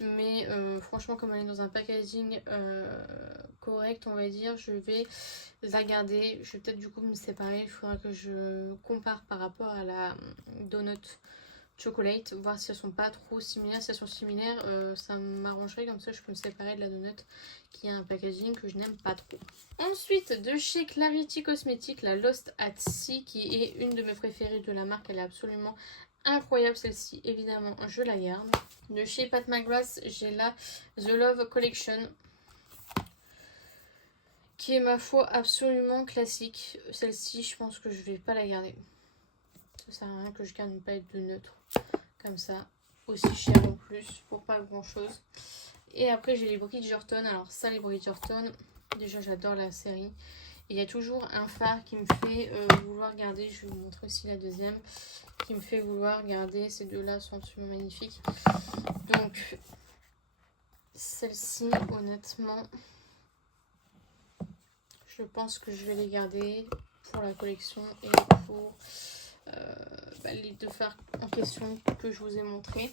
Mais franchement, comme elle est dans un packaging correct, on va dire, je vais la garder. Je vais peut-être du coup me séparer. Il faudra que je compare par rapport à la Donut Chocolate, voir si elles sont pas trop similaires. Si elles sont similaires, ça m'arrangerait, comme ça je peux me séparer de la Donut qui a un packaging que je n'aime pas trop. Ensuite, de chez Clarity Cosmetics, la Lost at Sea, qui est une de mes préférées de la marque. Elle est absolument incroyable celle-ci, évidemment, je la garde. De chez Pat McGrath, j'ai la The Love Collection, qui est ma foi absolument classique. Celle-ci, je pense que je vais pas la garder. Ça sert à rien que je garde une palette de neutre comme ça, aussi cher en plus, pour pas grand chose. Et après j'ai les Bridgerton. Alors ça, les Bridgerton, déjà j'adore la série. Il y a toujours un phare qui me fait vouloir garder, je vais vous montrer aussi la deuxième, qui me fait vouloir garder. Ces deux-là sont absolument magnifiques. Donc celle-ci, honnêtement, je pense que je vais les garder pour la collection et pour les deux fards en question que je vous ai montré.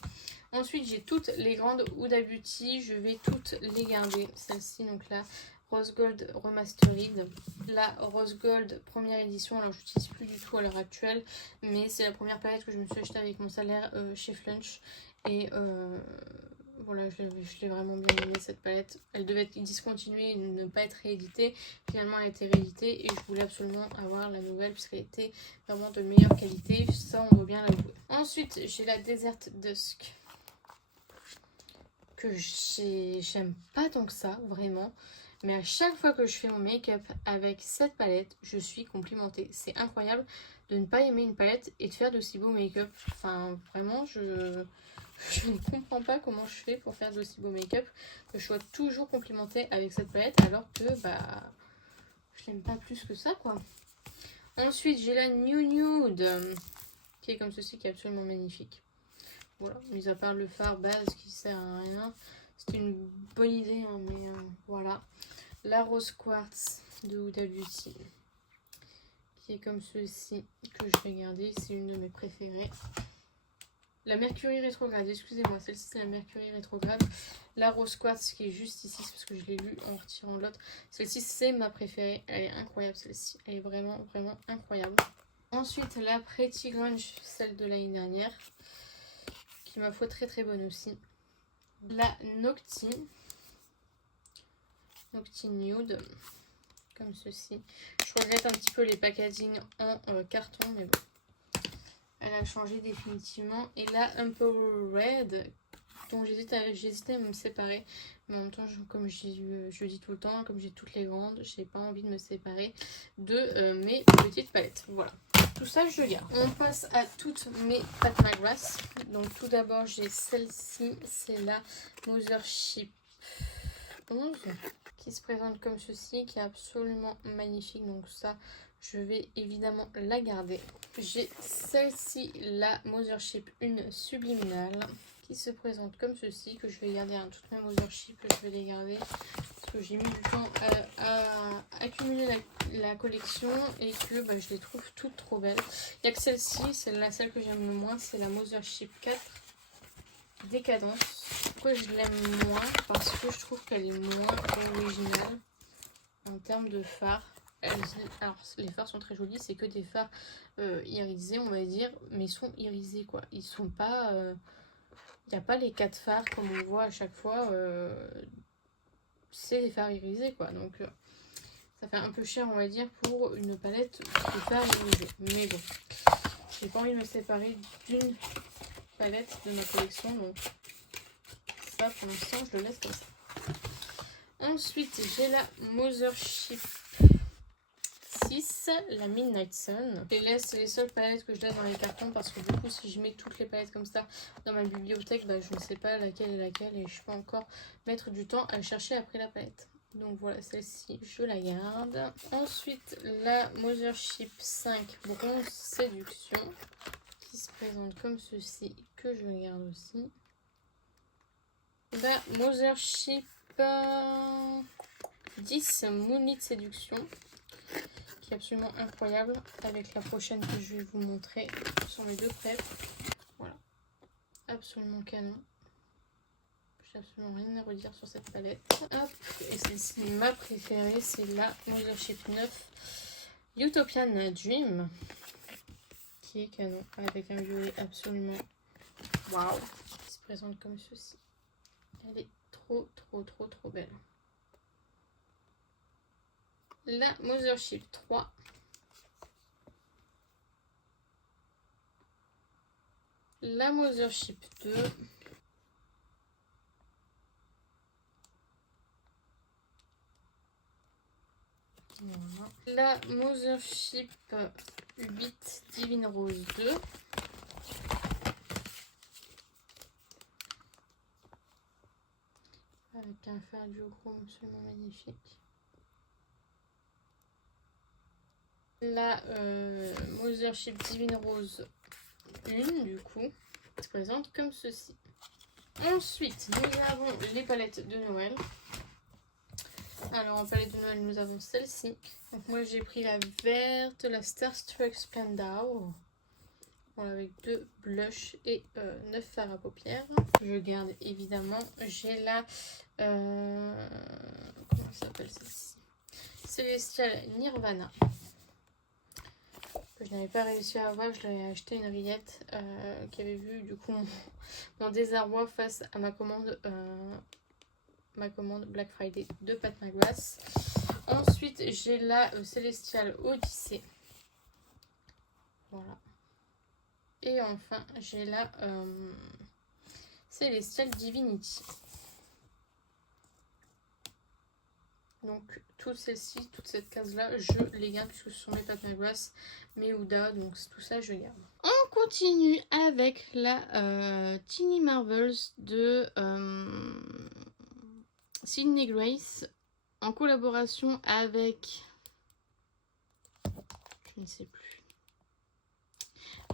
Ensuite, j'ai toutes les grandes Huda Beauty, je vais toutes les garder. Celle-ci, donc la Rose Gold Remastered, la Rose Gold première édition. Alors, je n'utilise plus du tout à l'heure actuelle, mais c'est la première palette que je me suis achetée avec mon salaire chez Flunch. Et voilà, je l'ai vraiment bien aimée cette palette. Elle devait être discontinuée et ne pas être rééditée. Finalement, elle a été rééditée et je voulais absolument avoir la nouvelle puisqu'elle était vraiment de meilleure qualité. Ça, on doit bien l'avouer. Ensuite, j'ai la Desert Dusk, que j'aime pas tant que ça, vraiment. Mais à chaque fois que je fais mon make-up avec cette palette, je suis complimentée. C'est incroyable de ne pas aimer une palette et de faire d'aussi beaux make-up. Enfin, vraiment, je ne comprends pas comment je fais pour faire d'aussi beaux make-up. Que je sois toujours complimentée avec cette palette alors que je n'aime pas plus que ça, quoi. Ensuite, j'ai la New Nude, qui est comme ceci, qui est absolument magnifique. Voilà, mis à part le fard base qui sert à rien. C'était une bonne idée, hein, mais voilà. La Rose Quartz de Huda Beauty, qui est comme ceci, que je vais garder. C'est une de mes préférées. La Mercury rétrograde, excusez-moi, celle-ci c'est la Mercury rétrograde. La Rose Quartz qui est juste ici, parce que je l'ai lu en retirant l'autre. Celle-ci c'est ma préférée, elle est incroyable celle-ci. Elle est vraiment, vraiment incroyable. Ensuite, la Pretty Grunge, celle de l'année dernière, qui ma foi très très bonne aussi. La Nocti Nude, comme ceci. Je regrette un petit peu les packaging en carton, mais bon. Elle a changé définitivement. Et la Ample Red, dont j'hésitais à me séparer. Mais en même temps, comme je dis tout le temps, comme j'ai toutes les grandes, j'ai pas envie de me séparer de mes petites palettes. Voilà. Tout ça, je garde. On passe à toutes mes Pat McGrath. Donc tout d'abord, j'ai celle-ci. C'est la Mothership 11. Qui se présente comme ceci, qui est absolument magnifique. Donc ça, je vais évidemment la garder. J'ai celle-ci, la Mothership 1 subliminale, qui se présente comme ceci, que je vais garder. Hein, toutes mes Mothership, je vais les garder. Parce que j'ai mis du temps à accumuler la collection et que je les trouve toutes trop belles. Il n'y a que celle-ci, celle que j'aime le moins, c'est la Mothership 4 Décadence. Pourquoi je l'aime moins? Parce que je trouve qu'elle est moins originale en termes de fards. Alors les fards sont très jolis, c'est que des fards irisés on va dire, mais ils sont irisés quoi. Ils sont pas... Il n'y a pas les 4 fards comme on voit à chaque fois. C'est des fards irisés quoi. Donc ça fait un peu cher on va dire pour une palette de fards irisés. Mais bon, j'ai pas envie de me séparer d'une palette de ma collection, donc ça pour l'instant je le laisse comme ça. Ensuite j'ai la Mothership 6, la Midnight Sun. Je laisse les seules palettes que je laisse dans les cartons parce que du coup si je mets toutes les palettes comme ça dans ma bibliothèque, je ne sais pas laquelle est laquelle et je peux encore mettre du temps à chercher après la palette. Donc voilà, celle-ci je la garde. Ensuite la Mothership 5 Bronze Séduction, qui se présente comme ceci, que je garde aussi. La Mothership 10 Moonlit Séduction, qui est absolument incroyable, avec la prochaine que je vais vous montrer. Ce sont les deux prêts. Voilà, absolument canon. J'ai absolument rien à redire sur cette palette. Hop, et celle-ci, ma préférée, c'est la Mothership 9 Utopian Dream, qui est canon, avec un violet absolument waouh, qui se présente comme ceci. Elle est trop belle. La Mothership 3. la Mothership 2. Voilà. La Mothership 8 Divine Rose 2. Avec un fer duochrome absolument magnifique. La Mothership Divine Rose 1 du coup se présente comme ceci. Ensuite nous avons les palettes de Noël. Alors en palette de Noël nous avons celle-ci. Donc moi j'ai pris la verte, la Starstruck Splendor. Voilà, avec 2 blushs et 9 fards à paupières. Je garde évidemment. J'ai la comment s'appelle celle-ci, Celestial Nirvana, que je n'avais pas réussi à avoir. Je l'avais acheté à une rillette qui avait vu du coup mon désarroi face à ma commande Black Friday de Pat McGrath. Ensuite j'ai la Celestial Odyssey. Voilà. Et enfin j'ai la Celestial Divinity. Donc toutes celles-ci, toute cette case-là, je les garde puisque ce sont mes Pat McGrath, mes Huda, donc tout ça je garde. On continue avec la Tiny Marvels de Sydney Grace en collaboration avec, je ne sais plus,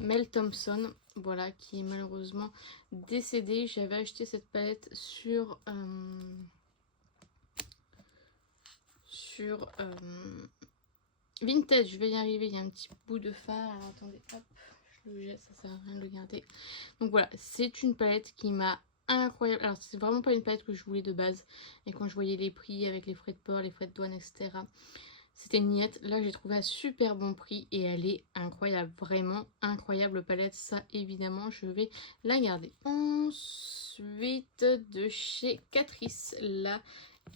Mel Thompson, voilà, qui est malheureusement décédée. J'avais acheté cette palette sur Vintage. Je vais y arriver, il y a un petit bout de fard. Alors attendez, hop, je le jette, ça sert à rien de le garder. Donc voilà, c'est une palette qui m'a incroyable. Alors c'est vraiment pas une palette que je voulais de base, et quand je voyais les prix avec les frais de port, les frais de douane, etc., c'était une niette. Là j'ai trouvé un super bon prix et elle est incroyable, vraiment incroyable palette. Ça évidemment je vais la garder. Ensuite de chez Catrice, la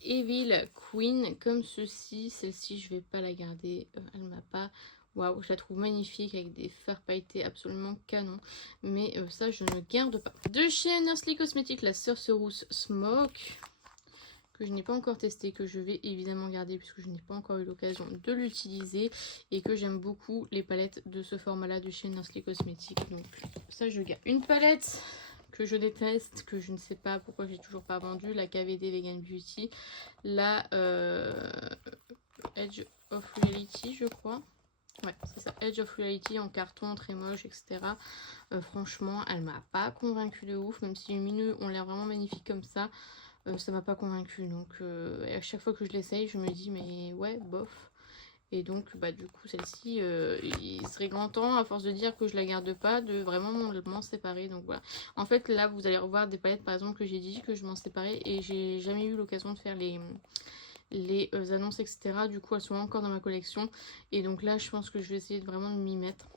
Evil Queen comme ceci. Celle-ci je vais pas la garder, elle m'a pas... Waouh, je la trouve magnifique avec des fards pailletés absolument canon. Mais ça je ne garde pas. De chez Nursery Cosmetics, la Sorcerous Smoke, que je n'ai pas encore testé, que je vais évidemment garder puisque je n'ai pas encore eu l'occasion de l'utiliser, et que j'aime beaucoup les palettes de ce format là de chez Nursery Cosmetics, donc ça je garde. Une palette que je déteste, que je ne sais pas pourquoi j'ai toujours pas vendu, la KVD Vegan Beauty, la Edge of Reality je crois. Ouais, c'est ça, Edge of Reality en carton, très moche, etc. Franchement, elle m'a pas convaincue de ouf, même si les lumineux ont l'air vraiment magnifiques comme ça. Ça m'a pas convaincue, donc à chaque fois que je l'essaye je me dis mais ouais bof. Et donc bah du coup celle-ci il serait grand temps, à force de dire que je la garde pas, de vraiment m'en séparer. Donc voilà, en fait là vous allez revoir des palettes par exemple que j'ai dit que je m'en séparais, et j'ai jamais eu l'occasion de faire les annonces, etc. Du coup elles sont encore dans ma collection, et donc là je pense que je vais essayer de vraiment m'y mettre,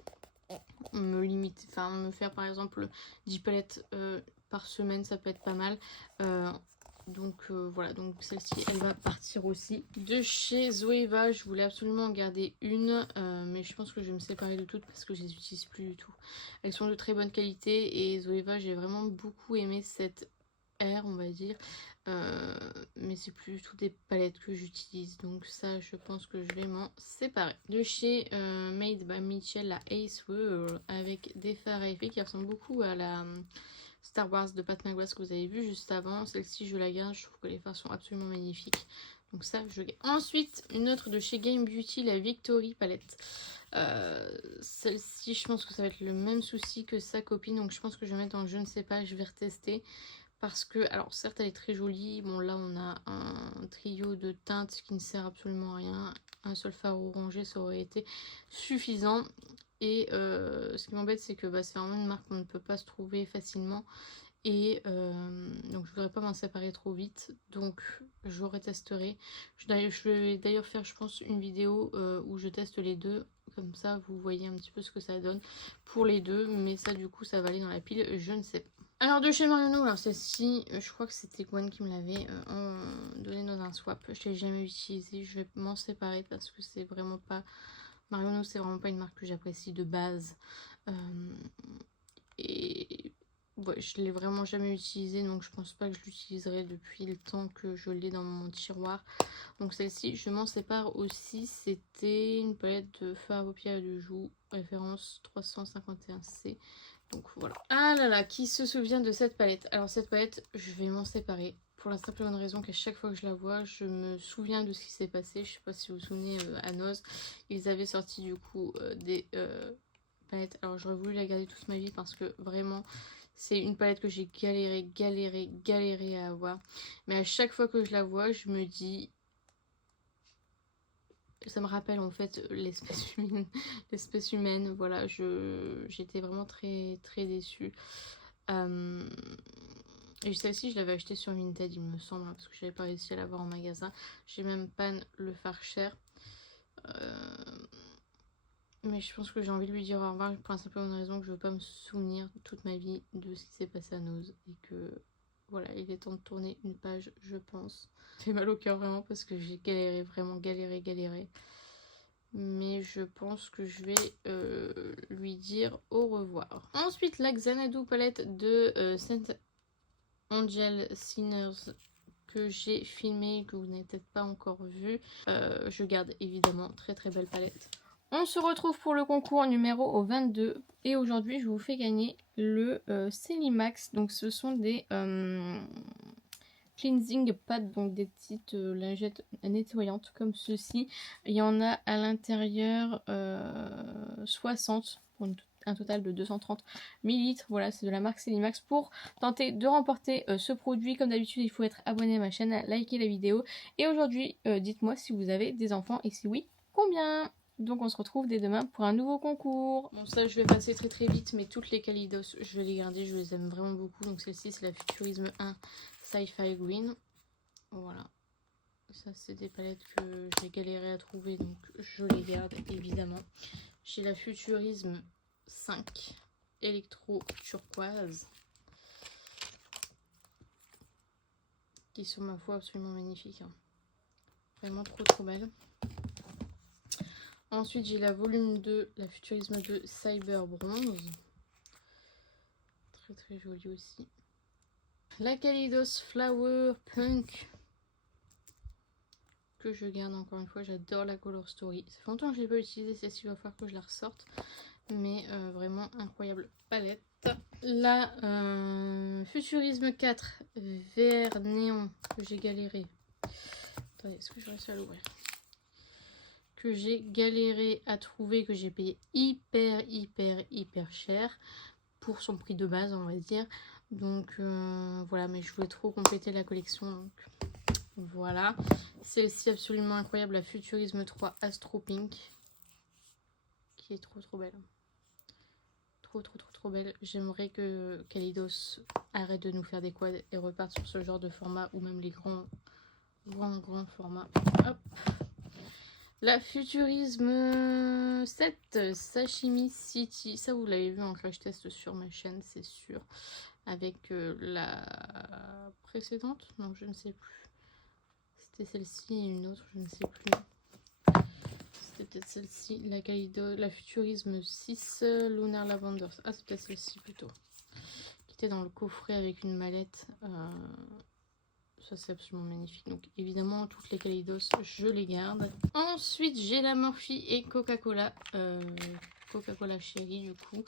me limiter, enfin me faire par exemple 10 palettes par semaine, ça peut être pas mal. Donc voilà, donc celle-ci elle va partir aussi. De chez Zoeva, je voulais absolument en garder une, mais je pense que je vais me séparer de toutes parce que je les utilise plus du tout. Elles sont de très bonne qualité, et Zoeva j'ai vraiment beaucoup aimé cette air on va dire, mais c'est plus du tout des palettes que j'utilise, donc ça je pense que je vais m'en séparer. De chez Made by Mitchell, la Ace Whirl avec des fards à effet qui ressemblent beaucoup à la Star Wars de Pat McGrath que vous avez vu juste avant. Celle-ci je la garde, je trouve que les fards sont absolument magnifiques, donc ça je garde. Ensuite une autre de chez Game Beauty, la Victory palette. Celle-ci je pense que ça va être le même souci que sa copine, donc je pense que je vais mettre dans je ne sais pas, je vais retester. Parce que, alors certes elle est très jolie, bon là on a un trio de teintes qui ne sert absolument à rien, un seul fard orangé ça aurait été suffisant, et ce qui m'embête c'est que bah, c'est vraiment une marque qu'on ne peut pas se trouver facilement, et donc je voudrais pas m'en séparer trop vite, donc je retesterai. Je vais d'ailleurs faire je pense une vidéo où je teste les deux, comme ça vous voyez un petit peu ce que ça donne pour les deux, mais ça du coup ça va aller dans la pile, je ne sais pas. Alors de chez Marionneau, alors celle-ci, je crois que c'était Gwen qui me l'avait donné dans un swap. Je l'ai jamais utilisé, je vais m'en séparer parce que c'est vraiment pas... Marionneau c'est vraiment pas une marque que j'apprécie de base. Et ouais, je l'ai vraiment jamais utilisée, donc je pense pas que je l'utiliserai depuis le temps que je l'ai dans mon tiroir. Donc celle-ci, je m'en sépare aussi. C'était une palette de fard à paupières et de joues, référence 351C. Donc voilà. Ah là là, qui se souvient de cette palette? Alors cette palette, je vais m'en séparer. Pour la simple et bonne raison qu'à chaque fois que je la vois, je me souviens de ce qui s'est passé. Je sais pas si vous vous souvenez, à Noz, ils avaient sorti du coup des palettes. Alors j'aurais voulu la garder toute ma vie parce que vraiment, c'est une palette que j'ai galéré à avoir. Mais à chaque fois que je la vois, je me dis... Ça me rappelle en fait l'espèce humaine, voilà, j'étais vraiment très déçue. Et celle-ci, je l'avais achetée sur Vinted, il me semble, hein, parce que j'avais pas réussi à l'avoir en magasin. J'ai même pas le fard cher. Mais je pense que j'ai envie de lui dire au revoir pour la simple bonne raison que je veux pas me souvenir toute ma vie de ce qui s'est passé à Noz. Et que voilà, il est temps de tourner une page, je pense. Ça fait mal au cœur vraiment parce que j'ai galéré, vraiment galéré. Mais je pense que je vais lui dire au revoir. Ensuite, la Xanadu palette de Saint Angel Sinners que j'ai filmé, que vous n'avez peut-être pas encore vu. Je garde évidemment, très belle palette. On se retrouve pour le concours numéro 22 et aujourd'hui je vous fais gagner le Celimax. Donc ce sont des cleansing pads, donc des petites lingettes nettoyantes comme ceci. Il y en a à l'intérieur 60 pour un total de 230 ml. Voilà, c'est de la marque Celimax. Pour tenter de remporter ce produit, comme d'habitude, il faut être abonné à ma chaîne, liker la vidéo. Et aujourd'hui, dites-moi si vous avez des enfants et si oui, combien? Donc on se retrouve dès demain pour un nouveau concours. Bon, ça je vais passer très vite, mais toutes les Kaleidos je vais les garder, je les aime vraiment beaucoup. Donc celle-ci c'est la Futurisme 1 Sci-Fi Green. Voilà. Ça c'est des palettes que j'ai galéré à trouver, donc je les garde évidemment. J'ai la Futurisme 5 Electro Turquoise. Qui sont ma foi absolument magnifiques. Hein. Vraiment trop belle. Ensuite, j'ai la volume 2, la Futurisme 2 Cyber Bronze. Très jolie aussi. La Kaleidos Flower Punk. Que je garde encore une fois. J'adore la Color Story. Ça fait longtemps que je ne l'ai pas utilisée. Celle-ci, il va falloir que je la ressorte. Mais vraiment incroyable palette. La Futurisme 4 vert néon. Que j'ai galéré. Attendez, est-ce que je réussi à l'ouvrir? Que j'ai galéré à trouver, que j'ai payé hyper cher pour son prix de base, on va dire. Donc voilà, mais je voulais trop compléter la collection, donc voilà. Celle-ci absolument incroyable, la Futurisme 3 Astro Pink, qui est trop belle. Trop belle. J'aimerais que Kaleidos arrête de nous faire des quads et reparte sur ce genre de format, ou même les grands formats. Hop. La Futurisme 7 Sashimi City, ça vous l'avez vu en crash test sur ma chaîne, c'est sûr. Avec la précédente, non je ne sais plus. C'était celle-ci et une autre, je ne sais plus. C'était peut-être celle-ci, la Kaleido, la Futurisme 6 Lunar Lavender. Ah c'est peut-être celle-ci plutôt. Qui était dans le coffret avec une mallette. Ça c'est absolument magnifique. Donc évidemment toutes les Kaleidos je les garde. Ensuite j'ai la Morphe et Coca-Cola. Coca-Cola Cherry du coup.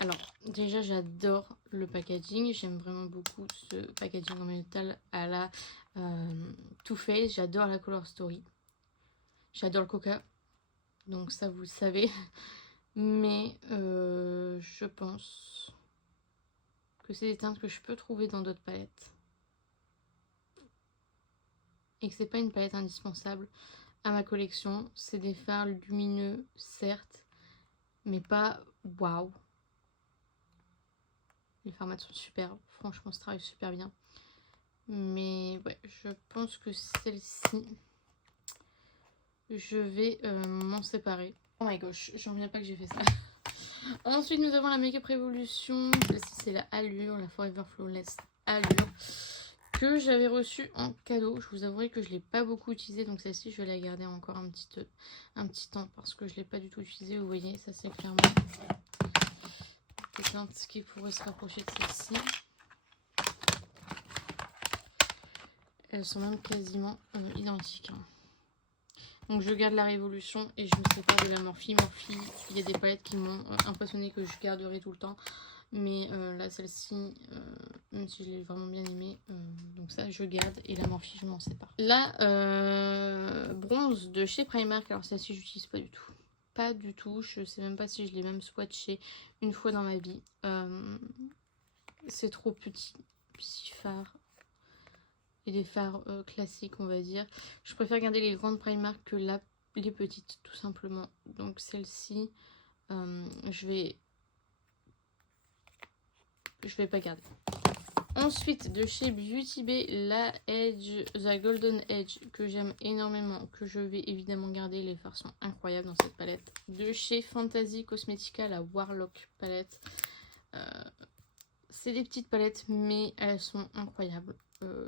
Alors déjà j'adore le packaging. J'aime vraiment beaucoup ce packaging en métal à la Too Faced. J'adore la Color Story. J'adore le Coca. Donc ça vous le savez. Mais je pense que c'est des teintes que je peux trouver dans d'autres palettes. Et que c'est pas une palette indispensable à ma collection. C'est des fards lumineux, certes, mais pas waouh. Les formats sont super, franchement ça travaille super bien. Mais ouais, je pense que celle-ci, je vais m'en séparer. Oh my gosh, j'en reviens pas que j'ai fait ça. Ensuite nous avons la Makeup Revolution. Celle-ci c'est la Allure, la Forever Flawless Allure. Que j'avais reçu en cadeau. Je vous avouerai que je ne l'ai pas beaucoup utilisée, donc celle-ci je vais la garder encore un petit temps parce que je ne l'ai pas du tout utilisée. Vous voyez, ça c'est clairement teintes qui pourraient se rapprocher de celle-ci. Elles sont même quasiment identiques. Hein. Donc je garde la Révolution et je me sépare de la Morphe. Morphe, il y a des palettes qui m'ont impressionné que je garderai tout le temps. Mais là, celle-ci, même si je l'ai vraiment bien aimée, donc ça, je garde. Et la Morphe, je m'en sépare. La bronze de chez Primark. Alors celle-ci, j'utilise pas du tout. Pas du tout. Je sais même pas si je l'ai même swatché une fois dans ma vie. C'est trop petit. Petit fard. Et des fards classiques, on va dire. Je préfère garder les grandes Primark que les petites, tout simplement. Donc celle-ci, je vais pas garder. Ensuite, de chez Beauty Bay, la Golden Edge, que j'aime énormément, que je vais évidemment garder. Les fards sont incroyables dans cette palette. De chez Fantasy Cosmetica, la Warlock palette. C'est des petites palettes, mais elles sont incroyables.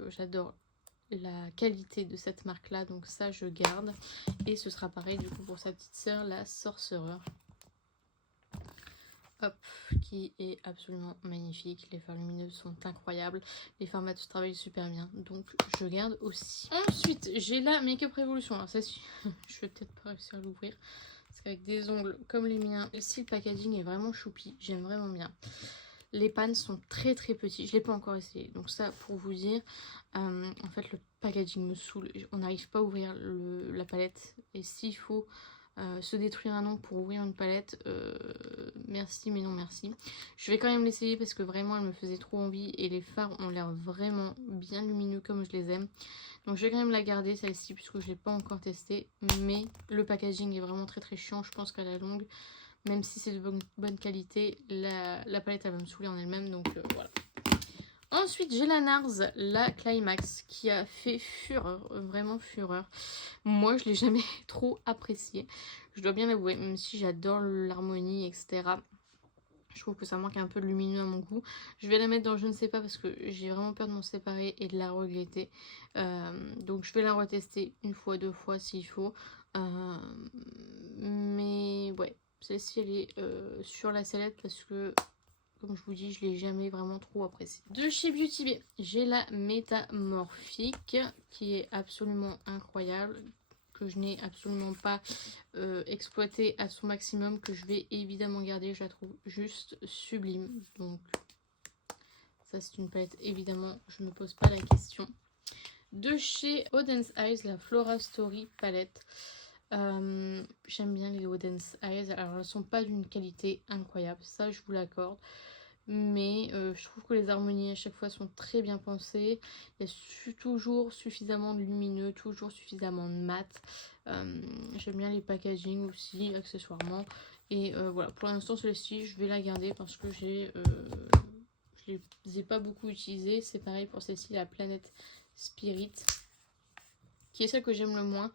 J'adore la qualité de cette marque là, donc ça je garde. Et ce sera pareil du coup pour sa petite sœur, la Sorcerer. Hop, qui est absolument magnifique. Les fards lumineux sont incroyables. Les fards mat travaillent super bien, donc je garde aussi. Ensuite, j'ai la Makeup Revolution. Alors celle-ci, je vais peut-être pas réussir à l'ouvrir. Parce qu'avec des ongles comme les miens, ici le packaging est vraiment choupi. J'aime vraiment bien. Les pannes sont très très petits. Je ne l'ai pas encore essayé. Donc ça, pour vous dire, en fait, le packaging me saoule. On n'arrive pas à ouvrir la palette. Et s'il faut se détruire un ongle pour ouvrir une palette, merci mais non merci. Je vais quand même l'essayer parce que vraiment, elle me faisait trop envie. Et les fards ont l'air vraiment bien lumineux comme je les aime. Donc je vais quand même la garder celle-ci puisque je ne l'ai pas encore testée. Mais le packaging est vraiment très très chiant. Je pense qu'à la longue... Même si c'est de bonne qualité, la palette elle va me saouler en elle-même, donc voilà. Ensuite, j'ai la NARS, la Climax, qui a fait fureur, vraiment fureur. Moi, je ne l'ai jamais trop appréciée, je dois bien l'avouer, même si j'adore l'harmonie, etc. Je trouve que ça manque un peu de lumineux à mon goût. Je vais la mettre dans je ne sais pas parce que j'ai vraiment peur de m'en séparer et de la regretter. Donc je vais la retester une fois, deux fois s'il faut. Mais ouais. Celle-ci, elle est sur la sellette parce que, comme je vous dis, je ne l'ai jamais vraiment trop appréciée. De chez Beauty Bay, j'ai la Métamorphique qui est absolument incroyable, que je n'ai absolument pas exploitée à son maximum, que je vais évidemment garder. Je la trouve juste sublime. Donc, ça, c'est une palette, évidemment, je ne me pose pas la question. De chez Oden's Eyes, la Flora Story palette. J'aime bien les Oden's Eyes. Alors elles sont pas d'une qualité incroyable, ça je vous l'accorde, mais je trouve que les harmonies à chaque fois sont très bien pensées. Il y a toujours suffisamment de lumineux, toujours suffisamment de mat. J'aime bien les packaging aussi accessoirement, et voilà, pour l'instant celle-ci je vais la garder parce que je les ai pas beaucoup utilisées. C'est pareil pour celle-ci, la Planète Spirit, qui est celle que j'aime le moins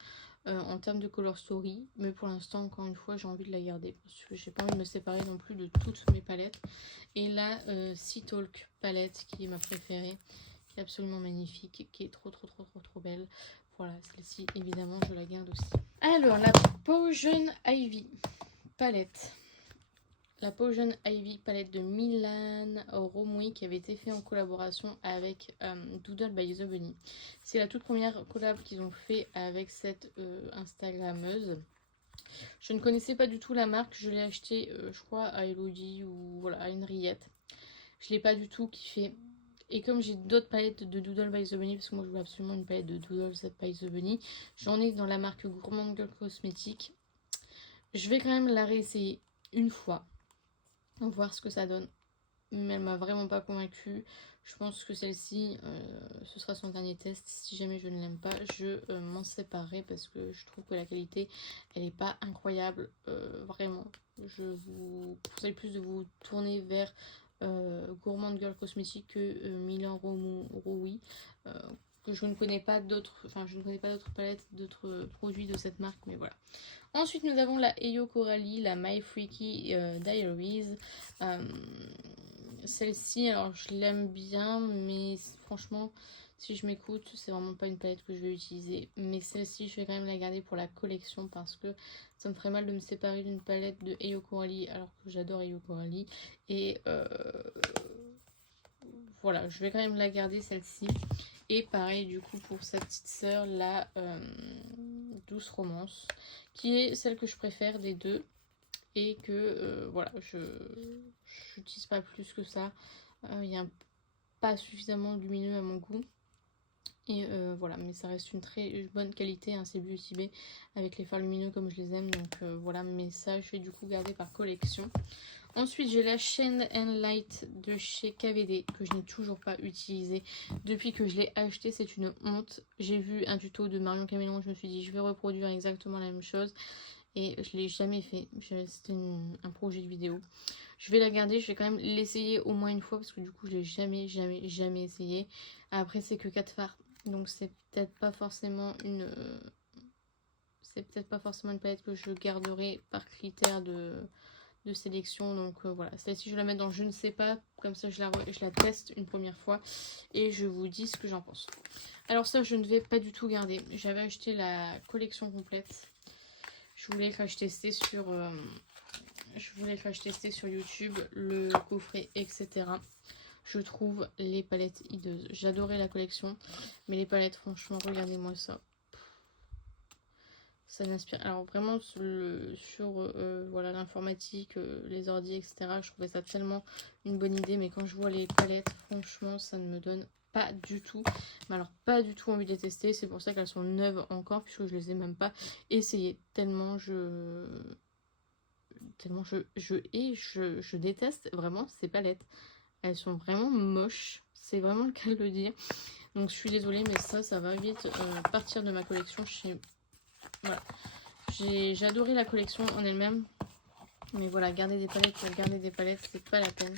en termes de color story, mais pour l'instant encore une fois j'ai envie de la garder parce que j'ai pas envie de me séparer non plus de toutes mes palettes. Et la Sea Talk palette qui est ma préférée, qui est absolument magnifique, qui est trop belle. Voilà, celle-ci évidemment je la garde aussi. Alors la Potion Ivy palette. La Potion Ivy palette de Milan Romui qui avait été fait en collaboration avec Doodle by The Bunny. C'est la toute première collab qu'ils ont fait avec cette Instagrammeuse. Je ne connaissais pas du tout la marque, je l'ai acheté je crois à Elodie ou voilà, à Henriette. Je ne l'ai pas du tout kiffé. Et comme j'ai d'autres palettes de Doodle by The Bunny, parce que moi je voulais absolument une palette de Doodle by The Bunny, j'en ai dans la marque Gourmand Girl Cosmetics. Je vais quand même la réessayer une fois. Voir ce que ça donne, mais elle m'a vraiment pas convaincue. Je pense que celle-ci ce sera son dernier test. Si jamais je ne l'aime pas, je m'en séparerai parce que je trouve que la qualité elle est pas incroyable. Vraiment, je vous conseille plus de vous tourner vers Gourmand Girl Cosmetics que Milan Romui, que je ne connais pas d'autres, enfin je ne connais pas d'autres palettes, d'autres produits de cette marque, mais voilà. Ensuite, nous avons la Eyo Coralie, la My Freaky Diaries. Celle-ci, alors je l'aime bien, mais franchement, Si je m'écoute, c'est vraiment pas une palette que je vais utiliser. Mais celle-ci, je vais quand même la garder pour la collection parce que ça me ferait mal de me séparer d'une palette de Ayo Coralie alors que j'adore Ayo Coralie. Et voilà, je vais quand même la garder celle-ci. Et pareil du coup pour sa petite sœur, la Douce Romance, qui est celle que je préfère des deux. Et que voilà, je n'utilise pas plus que ça. Il y a pas suffisamment lumineux à mon goût. Et voilà, mais ça reste une très bonne qualité, hein, c'est Beauty Bay avec les fards lumineux comme je les aime. Donc voilà, mais ça je vais du coup garder par collection. Ensuite j'ai la Shine and Light de chez KVD que je n'ai toujours pas utilisée depuis que je l'ai acheté, c'est une honte. J'ai vu un tuto de Marion Caméléon, je me suis dit je vais reproduire exactement la même chose. Et je l'ai jamais fait, c'était un projet de vidéo. Je vais la garder, je vais quand même l'essayer au moins une fois parce que du coup je l'ai jamais essayé. Après c'est que 4 fards, donc c'est peut-être pas forcément une palette que je garderai par critère de sélection. Donc voilà, celle-ci je vais la mettre dans je ne sais pas, comme ça je la teste une première fois et je vous dis ce que j'en pense. Alors ça je ne vais pas du tout garder, j'avais acheté la collection complète. Je voulais que je testais sur YouTube le coffret, etc. Je trouve les palettes hideuses. J'adorais la collection, mais les palettes, franchement, regardez-moi ça. Ça m'inspire. Alors vraiment sur voilà, l'informatique, les ordi, etc. Je trouvais ça tellement une bonne idée, mais quand je vois les palettes, franchement, ça ne me donne pas du tout, mais alors pas du tout envie de les tester. C'est pour ça qu'elles sont neuves encore, puisque je les ai même pas essayées, tellement je déteste vraiment ces palettes. Elles sont vraiment moches, c'est vraiment le cas de le dire. Donc je suis désolée, mais ça va vite partir de ma collection. Voilà. J'ai adoré la collection en elle-même, mais voilà, garder des palettes, c'est pas la peine.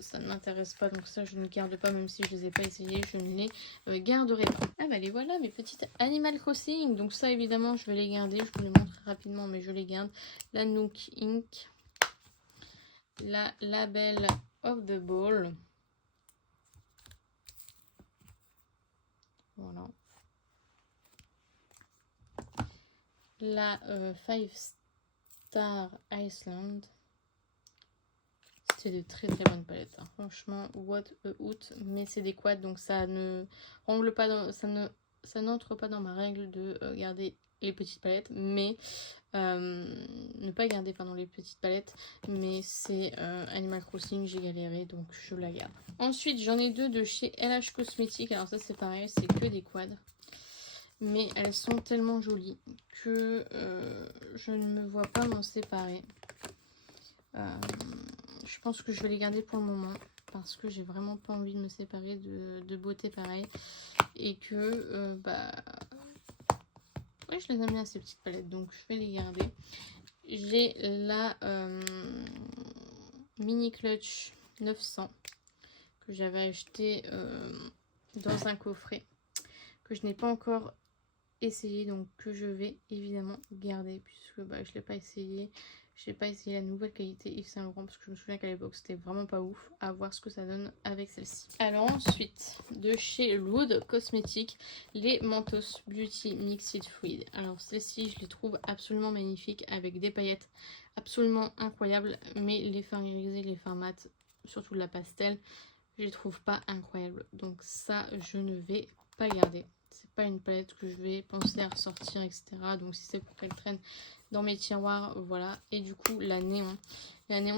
Ça ne m'intéresse pas, donc ça je ne garde pas, même si je les ai pas essayées, je ne les garderai pas. Ah bah les voilà, mes petites Animal Crossing. Donc ça évidemment je vais les garder, je vous les montre rapidement, mais je les garde. La Nook Ink, la Label of the Ball, voilà, la 5 Star Iceland. C'est de très bonnes palettes, hein. Franchement, what a hoot. Mais c'est des quads, donc ça ne rentre pas dans, ça n'entre pas dans ma règle de garder les petites palettes, mais ne pas garder pardon les petites palettes. Mais c'est Animal Crossing, j'ai galéré, donc je la garde. Ensuite j'en ai deux de chez LH Cosmetics. Alors ça c'est pareil, c'est que des quads, mais elles sont tellement jolies que je ne me vois pas m'en séparer. Je pense que je vais les garder pour le moment parce que j'ai vraiment pas envie de me séparer de beauté pareil, et que bah ouais, je les aime bien ces petites palettes, donc je vais les garder. J'ai la Mini Clutch 900 que j'avais acheté dans un coffret que je n'ai pas encore essayé, donc que je vais évidemment garder puisque bah, je l'ai pas essayé. J'ai pas essayé la nouvelle qualité Yves Saint Laurent parce que je me souviens qu'à l'époque c'était vraiment pas ouf. À voir ce que ça donne avec celle-ci. Alors ensuite, de chez Wood Cosmetics, les Mentos Beauty Mixed Fluid. Alors celles-ci je les trouve absolument magnifiques avec des paillettes absolument incroyables, mais les fards irisés, les fards mat, surtout de la pastel, je les trouve pas incroyables. Donc ça je ne vais pas garder. C'est pas une palette que je vais penser à ressortir, etc. Donc si c'est pour qu'elle traîne dans mes tiroirs, voilà. Et du coup la néon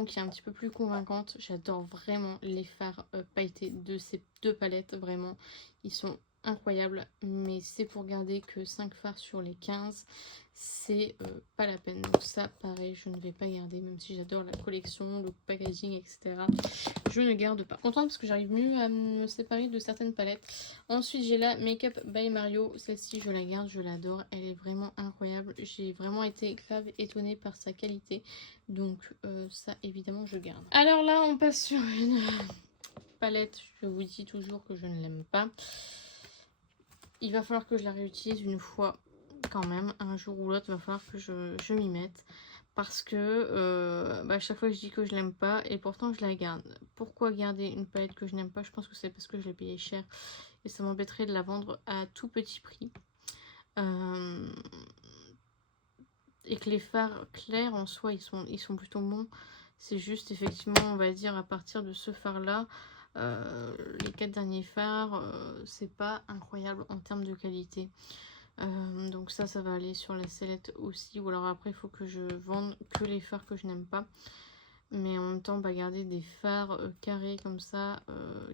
qui est un petit peu plus convaincante. J'adore vraiment les fards pailletés de ces deux palettes, vraiment ils sont incroyables, mais c'est pour garder que 5 fards sur les 15, c'est pas la peine. Donc ça pareil je ne vais pas garder, même si j'adore la collection, le packaging, etc. Je ne garde pas. Contente parce que j'arrive mieux à me séparer de certaines palettes. Ensuite j'ai la Makeup by Mario, celle-ci je la garde, je l'adore, elle est vraiment incroyable. J'ai vraiment été grave étonnée par sa qualité, donc ça évidemment je garde. Alors là on passe sur une palette, je vous dis toujours que je ne l'aime pas. Il va falloir que je la réutilise une fois quand même, un jour ou l'autre, il va falloir que je m'y mette. Parce que à chaque fois je dis que je l'aime pas et pourtant je la garde. Pourquoi garder une palette que je n'aime pas? Je pense que c'est parce que je l'ai payée cher et ça m'embêterait de la vendre à tout petit prix. Et que les fards clairs en soi ils sont plutôt bons. C'est juste effectivement on va dire à partir de ce fard là, les 4 derniers fards c'est pas incroyable en termes de qualité. Donc ça va aller sur la sellette aussi, ou alors après il faut que je vende que les fards que je n'aime pas. Mais en même temps garder des fards carrés comme ça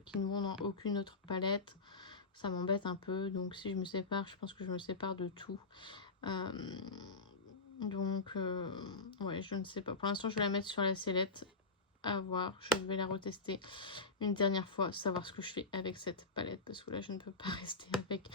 qui ne vont dans aucune autre palette, ça m'embête un peu. Donc si je me sépare, je pense que je me sépare de tout. Donc ouais, je ne sais pas, pour l'instant je vais la mettre sur la sellette, à voir, je vais la retester une dernière fois, savoir ce que je fais avec cette palette, parce que là je ne peux pas rester avec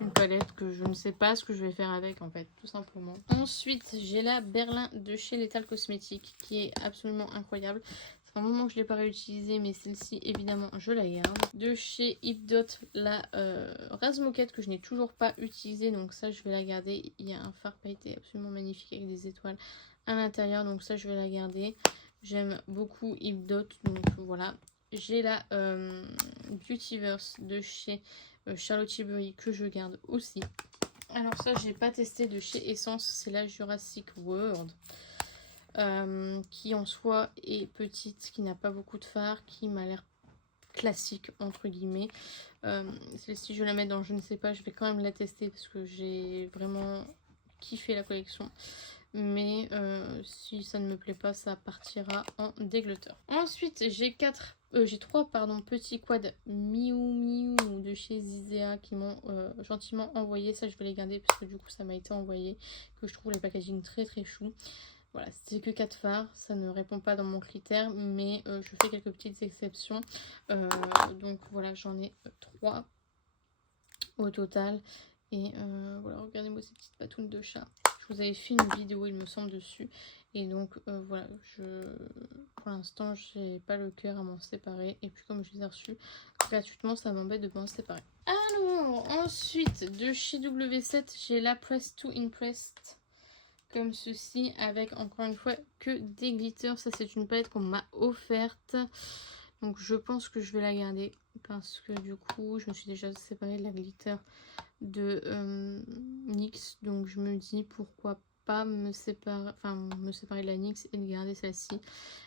une palette que je ne sais pas ce que je vais faire avec en fait, tout simplement. Ensuite j'ai la Berlin de chez Lethal Cosmetics qui est absolument incroyable. C'est un moment que je ne l'ai pas réutilisée, mais celle-ci évidemment je la garde. De chez Hipdot, la rase moquette que je n'ai toujours pas utilisée, donc ça je vais la garder. Il y a un fard pailleté absolument magnifique avec des étoiles à l'intérieur, donc ça je vais la garder. J'aime beaucoup Hipdot, donc voilà. J'ai la Beautyverse de chez Charlotte Tilbury que je garde aussi. Alors ça, j'ai pas testé de chez Essence, c'est la Jurassic World. Qui en soi est petite, qui n'a pas beaucoup de fard, qui m'a l'air classique entre guillemets. Celle-ci, je la mets dans je ne sais pas, je vais quand même la tester parce que j'ai vraiment kiffé la collection. Mais si ça ne me plaît pas, ça partira en déglotteur. Ensuite, j'ai 3 petits quads Miu Miu de chez Zizea qui m'ont gentiment envoyé. Ça, je vais les garder parce que du coup, ça m'a été envoyé. Que je trouve les packaging très très chou. Voilà, c'est que 4 fards, ça ne répond pas dans mon critère, mais je fais quelques petites exceptions. Donc voilà, j'en ai 3 au total. Et voilà, regardez-moi ces petites patounes de chat. Je vous avais fait une vidéo, il me semble, dessus. Et donc voilà, pour l'instant, j'ai pas le cœur à m'en séparer. Et puis comme je les ai reçus gratuitement, ça m'embête de m'en séparer. Alors, ensuite, de chez W7, j'ai la Press to Impressed. Comme ceci, avec encore une fois que des glitters. Ça, c'est une palette qu'on m'a offerte. Donc je pense que je vais la garder. Parce que du coup, je me suis déjà séparée de la glitter de NYX, donc je me dis pourquoi pas me séparer de la NYX et de garder celle-ci,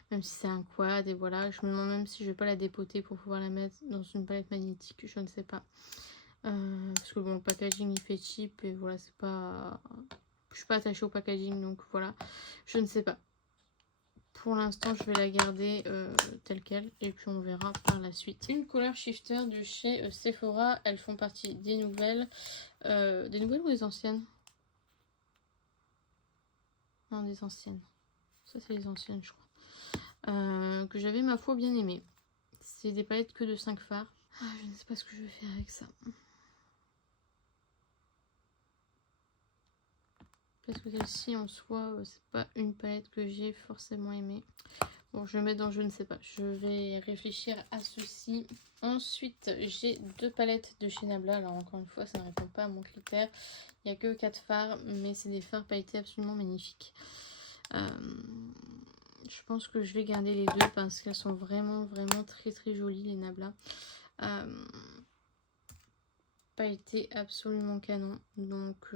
même si c'est un quad. Et voilà, je me demande même si je vais pas la dépoter pour pouvoir la mettre dans une palette magnétique, je ne sais pas, parce que bon, le packaging il fait cheap et voilà, c'est pas, je suis pas attachée au packaging, donc voilà, je ne sais pas. Pour l'instant, je vais la garder telle qu'elle et puis on verra par la suite. Une color shifter de chez Sephora. Elles font partie des nouvelles. Des nouvelles ou des anciennes? Non, des anciennes. Ça, c'est les anciennes, je crois. Que j'avais, ma foi, bien aimé. C'est des palettes que de 5 fards. Ah, je ne sais pas ce que je vais faire avec ça. Parce que celle-ci, en soi, c'est pas une palette que j'ai forcément aimée. Bon, je vais mettre dans je ne sais pas. Je vais réfléchir à ceci. Ensuite, j'ai 2 palettes de chez Nabla. Alors, encore une fois, ça ne répond pas à mon critère. Il n'y a que 4 fards, mais c'est des fards pailletés absolument magnifiques. Je pense que je vais garder les 2 parce qu'elles sont vraiment, vraiment très, très jolies, les Nabla. Pailletés absolument canon. Donc...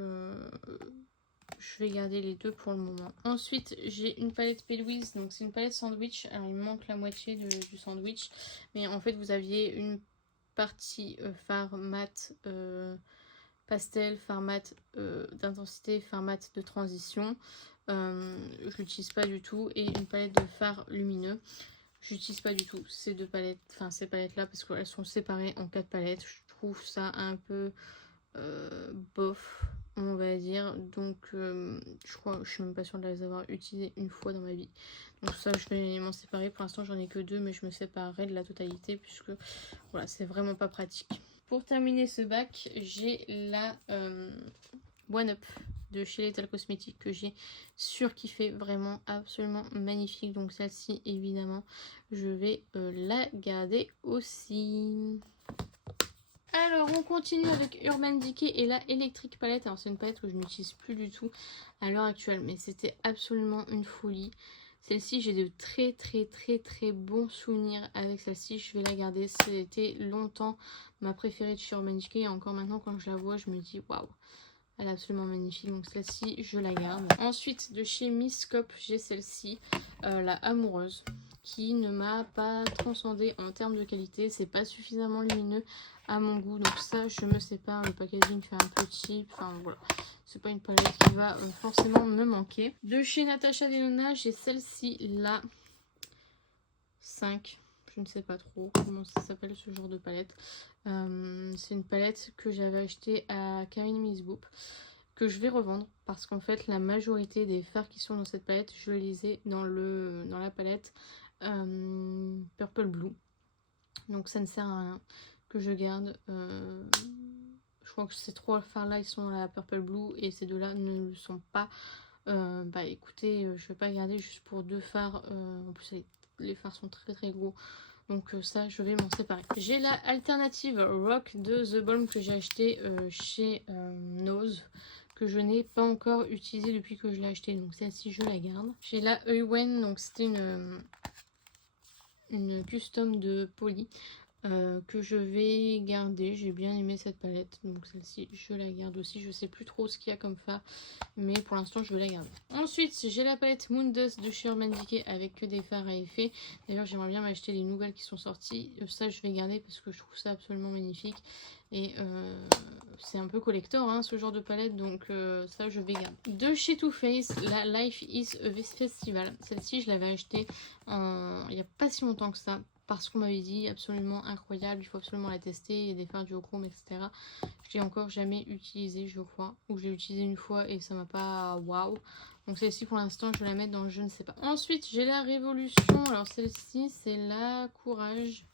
je vais garder les 2 pour le moment. Ensuite, j'ai une palette P. Louise. Donc, c'est une palette sandwich. Alors, il me manque la moitié du sandwich. Mais en fait, vous aviez une partie fard mat pastel, fard mat d'intensité, fard mat de transition. Je l'utilise pas du tout. Et une palette de fard lumineux. J'utilise pas du tout ces 2 palettes. Enfin, ces palettes-là parce qu'elles sont séparées en 4 palettes. Je trouve ça un peu... bof, on va dire. Donc je suis même pas sûre de les avoir utilisées une fois dans ma vie, donc ça je vais m'en séparer. Pour l'instant j'en ai que 2, mais je me séparerai de la totalité puisque voilà, c'est vraiment pas pratique. Pour terminer ce bac, j'ai la One Up de chez Lethal Cosmetics que j'ai surkiffé, vraiment absolument magnifique. Donc celle-ci évidemment je vais la garder aussi. Alors on continue avec Urban Decay et la Electric Palette. Alors c'est une palette que je n'utilise plus du tout à l'heure actuelle, mais c'était absolument une folie. Celle-ci, j'ai de très bons souvenirs avec celle-ci. Je vais la garder. C'était longtemps ma préférée de chez Urban Decay. Et encore maintenant, quand je la vois, je me dis waouh, elle est absolument magnifique. Donc celle-ci, je la garde. Ensuite, de chez Miss Cop, j'ai celle-ci, la Amoureuse, qui ne m'a pas transcendé en termes de qualité. C'est pas suffisamment lumineux à mon goût. Donc ça, je me sépare. Le packaging fait un peu cheap. Enfin voilà. C'est pas une palette qui va forcément me manquer. De chez Natasha Denona, j'ai celle-ci, la 5. Je ne sais pas trop comment ça s'appelle ce genre de palette. C'est une palette que j'avais achetée à Karine Misboop, que je vais revendre parce qu'en fait la majorité des fards qui sont dans cette palette, je les ai dans la palette Purple Blue. Donc ça ne sert à rien que je garde. Je crois que ces 3 fards là ils sont dans la Purple Blue et ces 2 là ne le sont pas. Bah écoutez, je vais pas garder juste pour 2 fards. En plus les fards sont très gros. Donc ça, je vais m'en séparer. J'ai la alternative Rock de The Balm que j'ai acheté chez Nose, que je n'ai pas encore utilisé depuis que je l'ai acheté. Donc celle-ci, je la garde. J'ai la Ewen, donc c'était une custom de Poly. Que je vais garder. J'ai bien aimé cette palette, donc celle-ci je la garde aussi. Je sais plus trop ce qu'il y a comme fard, mais pour l'instant je vais la garder. Ensuite j'ai la palette Moon Dust de chez Urban Decay avec que des fards à effet. D'ailleurs j'aimerais bien m'acheter les nouvelles qui sont sorties. Ça je vais garder parce que je trouve ça absolument magnifique et c'est un peu collector hein, ce genre de palette, donc ça je vais garder. De chez Too Faced, la Life is a Festival. Celle-ci je l'avais achetée il n'y a pas si longtemps que ça, parce qu'on m'avait dit absolument incroyable, il faut absolument la tester, il y a des fards duochrome, etc. Je l'ai encore jamais utilisé, je crois, ou je l'ai utilisé une fois et ça m'a pas waouh. Donc celle-ci pour l'instant je vais la mettre dans je ne sais pas. Ensuite j'ai la Révolution, alors celle-ci c'est la Courage,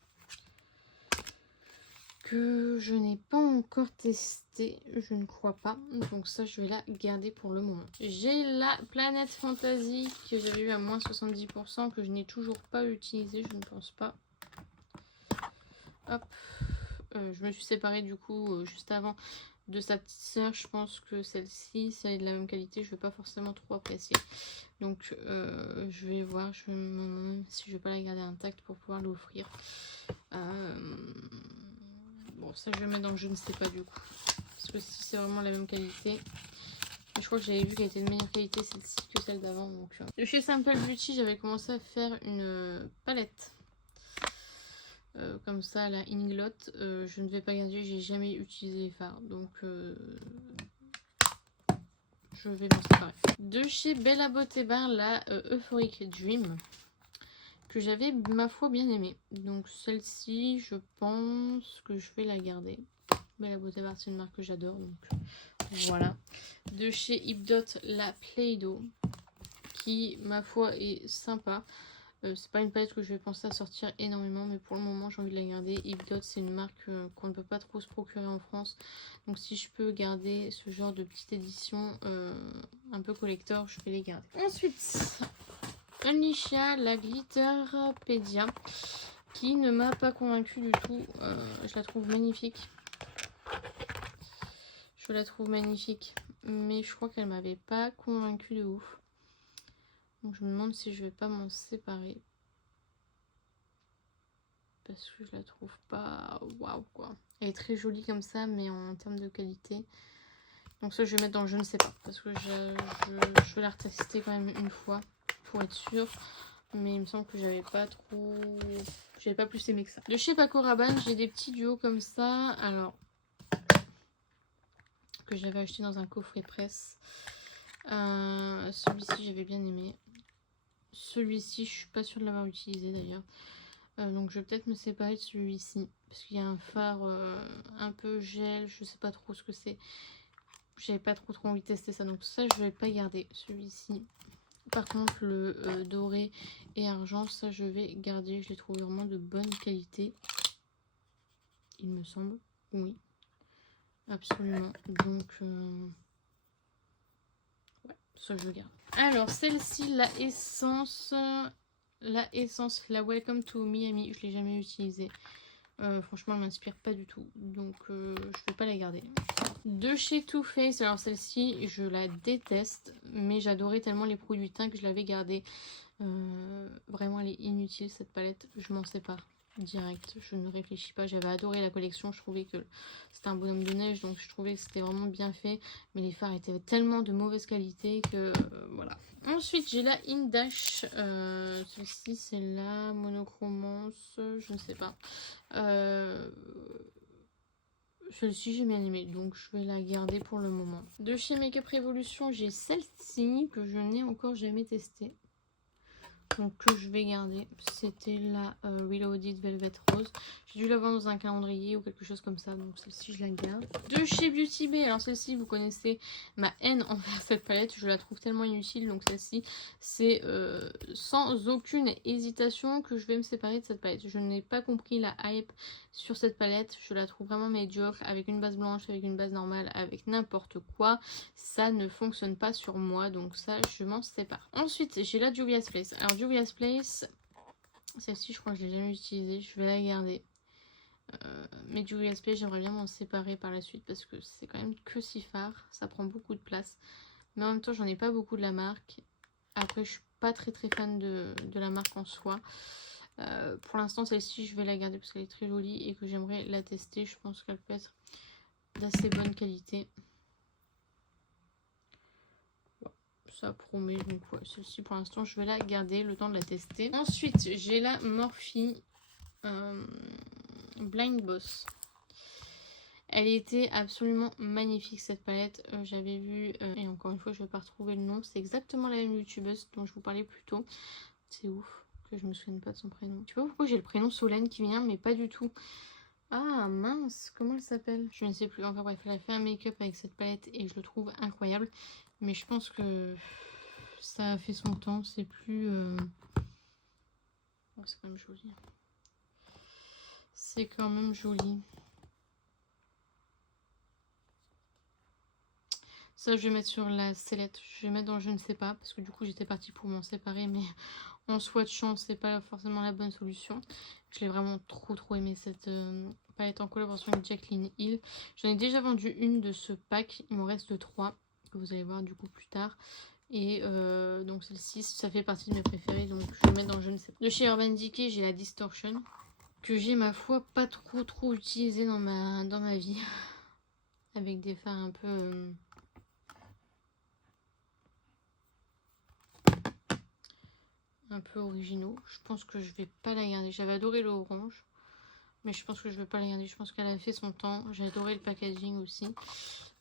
que je n'ai pas encore testé, je ne crois pas, donc ça je vais la garder pour le moment. J'ai la Planète Fantasy que j'avais eu à moins 70%, que je n'ai toujours pas utilisé, je ne pense pas. Hop, je me suis séparée du coup juste avant de sa petite sœur. Je pense que celle-ci, si elle est de la même qualité, je ne vais pas forcément trop apprécier. Donc je vais voir si je vais pas la garder intacte pour pouvoir l'offrir. Bon, ça je vais mettre dans je ne sais pas du coup. Parce que si c'est vraiment la même qualité. Je crois que j'avais vu qu'elle était de meilleure qualité celle-ci que celle d'avant. Donc, de chez Simple Beauty, j'avais commencé à faire une palette. Comme ça, la Inglot. Je ne vais pas garder, j'ai jamais utilisé les fards. Donc, je vais m'en séparer. De chez Bella Beauté Bar, la Euphoric Dream, que j'avais ma foi bien aimée. Donc celle-ci, je pense que je vais la garder. Bella Beauté Bar, c'est une marque que j'adore, donc voilà. De chez Hipdot, la Play-Doh, qui ma foi est sympa. C'est pas une palette que je vais penser à sortir énormément, mais pour le moment j'ai envie de la garder. Hipdot, c'est une marque qu'on ne peut pas trop se procurer en France, donc si je peux garder ce genre de petite édition un peu collector, je vais les garder. Ensuite, Unleasha, la Glitterpedia, qui ne m'a pas convaincue du tout. Je la trouve magnifique. Je la trouve magnifique, mais je crois qu'elle m'avait pas convaincue de ouf. Donc je me demande si je vais pas m'en séparer. Parce que je la trouve pas waouh quoi. Elle est très jolie comme ça, mais en termes de qualité. Donc ça je vais mettre dans je ne sais pas. Parce que je vais la retester quand même une fois pour être sûre. Mais il me semble que j'avais pas trop... J'avais pas plus aimé que ça. De chez Paco Rabanne, j'ai des petits duos comme ça. Alors... que j'avais acheté dans un coffret presse. Celui-ci j'avais bien aimé. Celui-ci je suis pas sûre de l'avoir utilisé d'ailleurs. Donc je vais peut-être me séparer de celui-ci. Parce qu'il y a un phare un peu gel. Je sais pas trop ce que c'est. J'avais pas trop envie de tester ça. Donc ça je vais pas garder celui-ci. Par contre le doré et argent, ça je vais garder. Je les trouve vraiment de bonne qualité. Il me semble. Oui. Absolument. Donc ouais, ça je garde. Alors celle-ci, la essence, la Welcome to Miami, je l'ai jamais utilisée. Franchement elle m'inspire pas du tout, donc je vais pas la garder. De chez Too Faced, alors celle-ci je la déteste, mais j'adorais tellement les produits teints que je l'avais gardée. Vraiment, elle est inutile cette palette. Je m'en sépare direct. Je ne réfléchis pas. J'avais adoré la collection. Je trouvais que c'était un bonhomme de neige. Donc, je trouvais que c'était vraiment bien fait. Mais les fards étaient tellement de mauvaise qualité que voilà. Ensuite, j'ai la Indash. Celle-ci, c'est la Monochromance. Je ne sais pas. Celle-ci, j'ai bien aimé. Donc, je vais la garder pour le moment. De chez Makeup Revolution, j'ai celle-ci que je n'ai encore jamais testée. Donc que je vais garder. C'était la Reloaded Velvet Rose. J'ai dû la voir dans un calendrier ou quelque chose comme ça. Donc celle-ci je la garde. De chez Beauty Bay. Alors celle-ci vous connaissez ma haine envers cette palette. Je la trouve tellement inutile. Donc celle-ci c'est sans aucune hésitation que je vais me séparer de cette palette. Je n'ai pas compris la hype sur cette palette. Je la trouve vraiment médiocre. Avec une base blanche, avec une base normale, avec n'importe quoi. Ça ne fonctionne pas sur moi. Donc ça je m'en sépare. Ensuite j'ai la Juvia's Place. Alors Juvia's Place, celle-ci je crois que je l'ai jamais utilisée, je vais la garder. Mais Juvia's Place, j'aimerais bien m'en séparer par la suite parce que c'est quand même que 6 fards, ça prend beaucoup de place. Mais en même temps, j'en ai pas beaucoup de la marque. Après, je suis pas très fan de la marque en soi. Pour l'instant, celle-ci, je vais la garder parce qu'elle est très jolie et que j'aimerais la tester. Je pense qu'elle peut être d'assez bonne qualité. Ça promet, donc ouais, celle-ci pour l'instant je vais la garder le temps de la tester. Ensuite j'ai la Morphe Blind Boss. Elle était absolument magnifique cette palette. J'avais vu, et encore une fois je vais pas retrouver le nom, c'est exactement la même youtubeuse dont je vous parlais plus tôt. C'est ouf que je me souvienne pas de son prénom. Tu vois pourquoi j'ai le prénom Solène qui vient mais pas du tout. Ah mince, comment elle s'appelle? Je ne sais plus. Enfin bref, elle a fait un make-up avec cette palette et je le trouve incroyable. Mais je pense que ça a fait son temps. C'est plus... Oh, c'est quand même joli. C'est quand même joli. Ça, je vais mettre sur la sellette. Je vais mettre dans je ne sais pas. Parce que du coup, j'étais partie pour m'en séparer. Mais en swatchant, c'est pas forcément la bonne solution. Je l'ai vraiment trop aimé cette palette en collaboration avec Jaclyn Hill. J'en ai déjà vendu une de ce pack. Il m'en reste 3. Que vous allez voir du coup plus tard. Et donc celle-ci, ça fait partie de mes préférées. Donc je vais mettre dans je ne sais pas. De chez Urban Decay, j'ai la Distortion. Que j'ai ma foi pas trop utilisée dans ma vie. Avec des fards un peu... un peu originaux. Je pense que je vais pas la garder. J'avais adoré le orange. Mais je pense que je vais pas la garder. Je pense qu'elle a fait son temps. J'ai adoré le packaging aussi.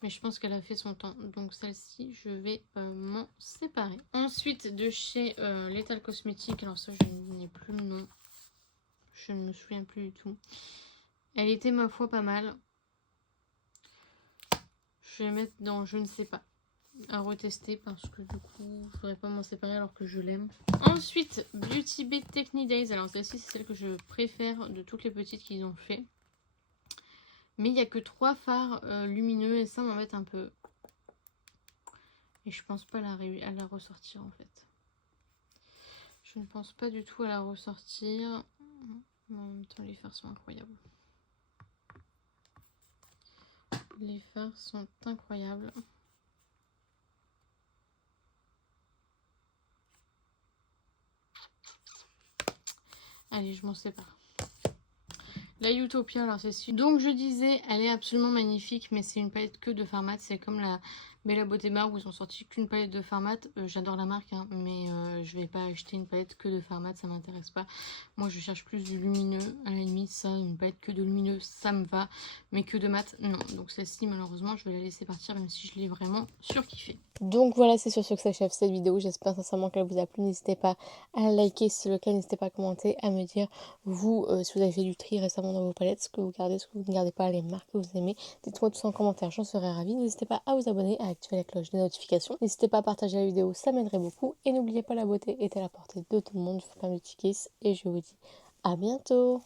Mais je pense qu'elle a fait son temps. Donc celle-ci, je vais m'en séparer. Ensuite, de chez Lethal Cosmetics. Alors ça, je n'ai plus le nom. Je ne me souviens plus du tout. Elle était ma foi pas mal. Je vais mettre dans je ne sais pas. À retester parce que du coup, je voudrais pas m'en séparer alors que je l'aime. Ensuite, Beauty Bay Technique Days. Alors celle-ci, c'est celle que je préfère de toutes les petites qu'ils ont fait. Mais il n'y a que 3 fards lumineux et ça m'embête un peu. Et je pense pas à la ressortir en fait. Je ne pense pas du tout à la ressortir. Mais en même temps, les fards sont incroyables. Les fards sont incroyables. Allez, je m'en sépare. La Utopia, alors celle-ci. Donc je disais, elle est absolument magnifique, mais c'est une palette que de fards mat. C'est comme la Bella Beauté Bar où ils ont sorti qu'une palette de fards mat. J'adore la marque, hein, mais je vais pas acheter une palette que de fards mat, ça m'intéresse pas. Moi je cherche plus du lumineux. À la limite, ça, une palette que de lumineux, ça me va. Mais que de mat, non. Donc celle-ci, malheureusement, je vais la laisser partir, même si je l'ai vraiment surkiffée. Donc voilà, c'est sur ce que s'achève cette vidéo. J'espère sincèrement qu'elle vous a plu. N'hésitez pas à liker si c'est le cas. N'hésitez pas à commenter, à me dire vous si vous avez fait du tri récemment dans vos palettes, ce que vous gardez, ce que vous ne gardez pas, les marques que vous aimez. Dites-moi tout ça en commentaire, j'en serais ravie. N'hésitez pas à vous abonner, à activer la cloche des notifications. N'hésitez pas à partager la vidéo, ça m'aiderait beaucoup. Et n'oubliez pas, la beauté est à la portée de tout le monde. Je vous fais un petit kiss et je vous dis à bientôt.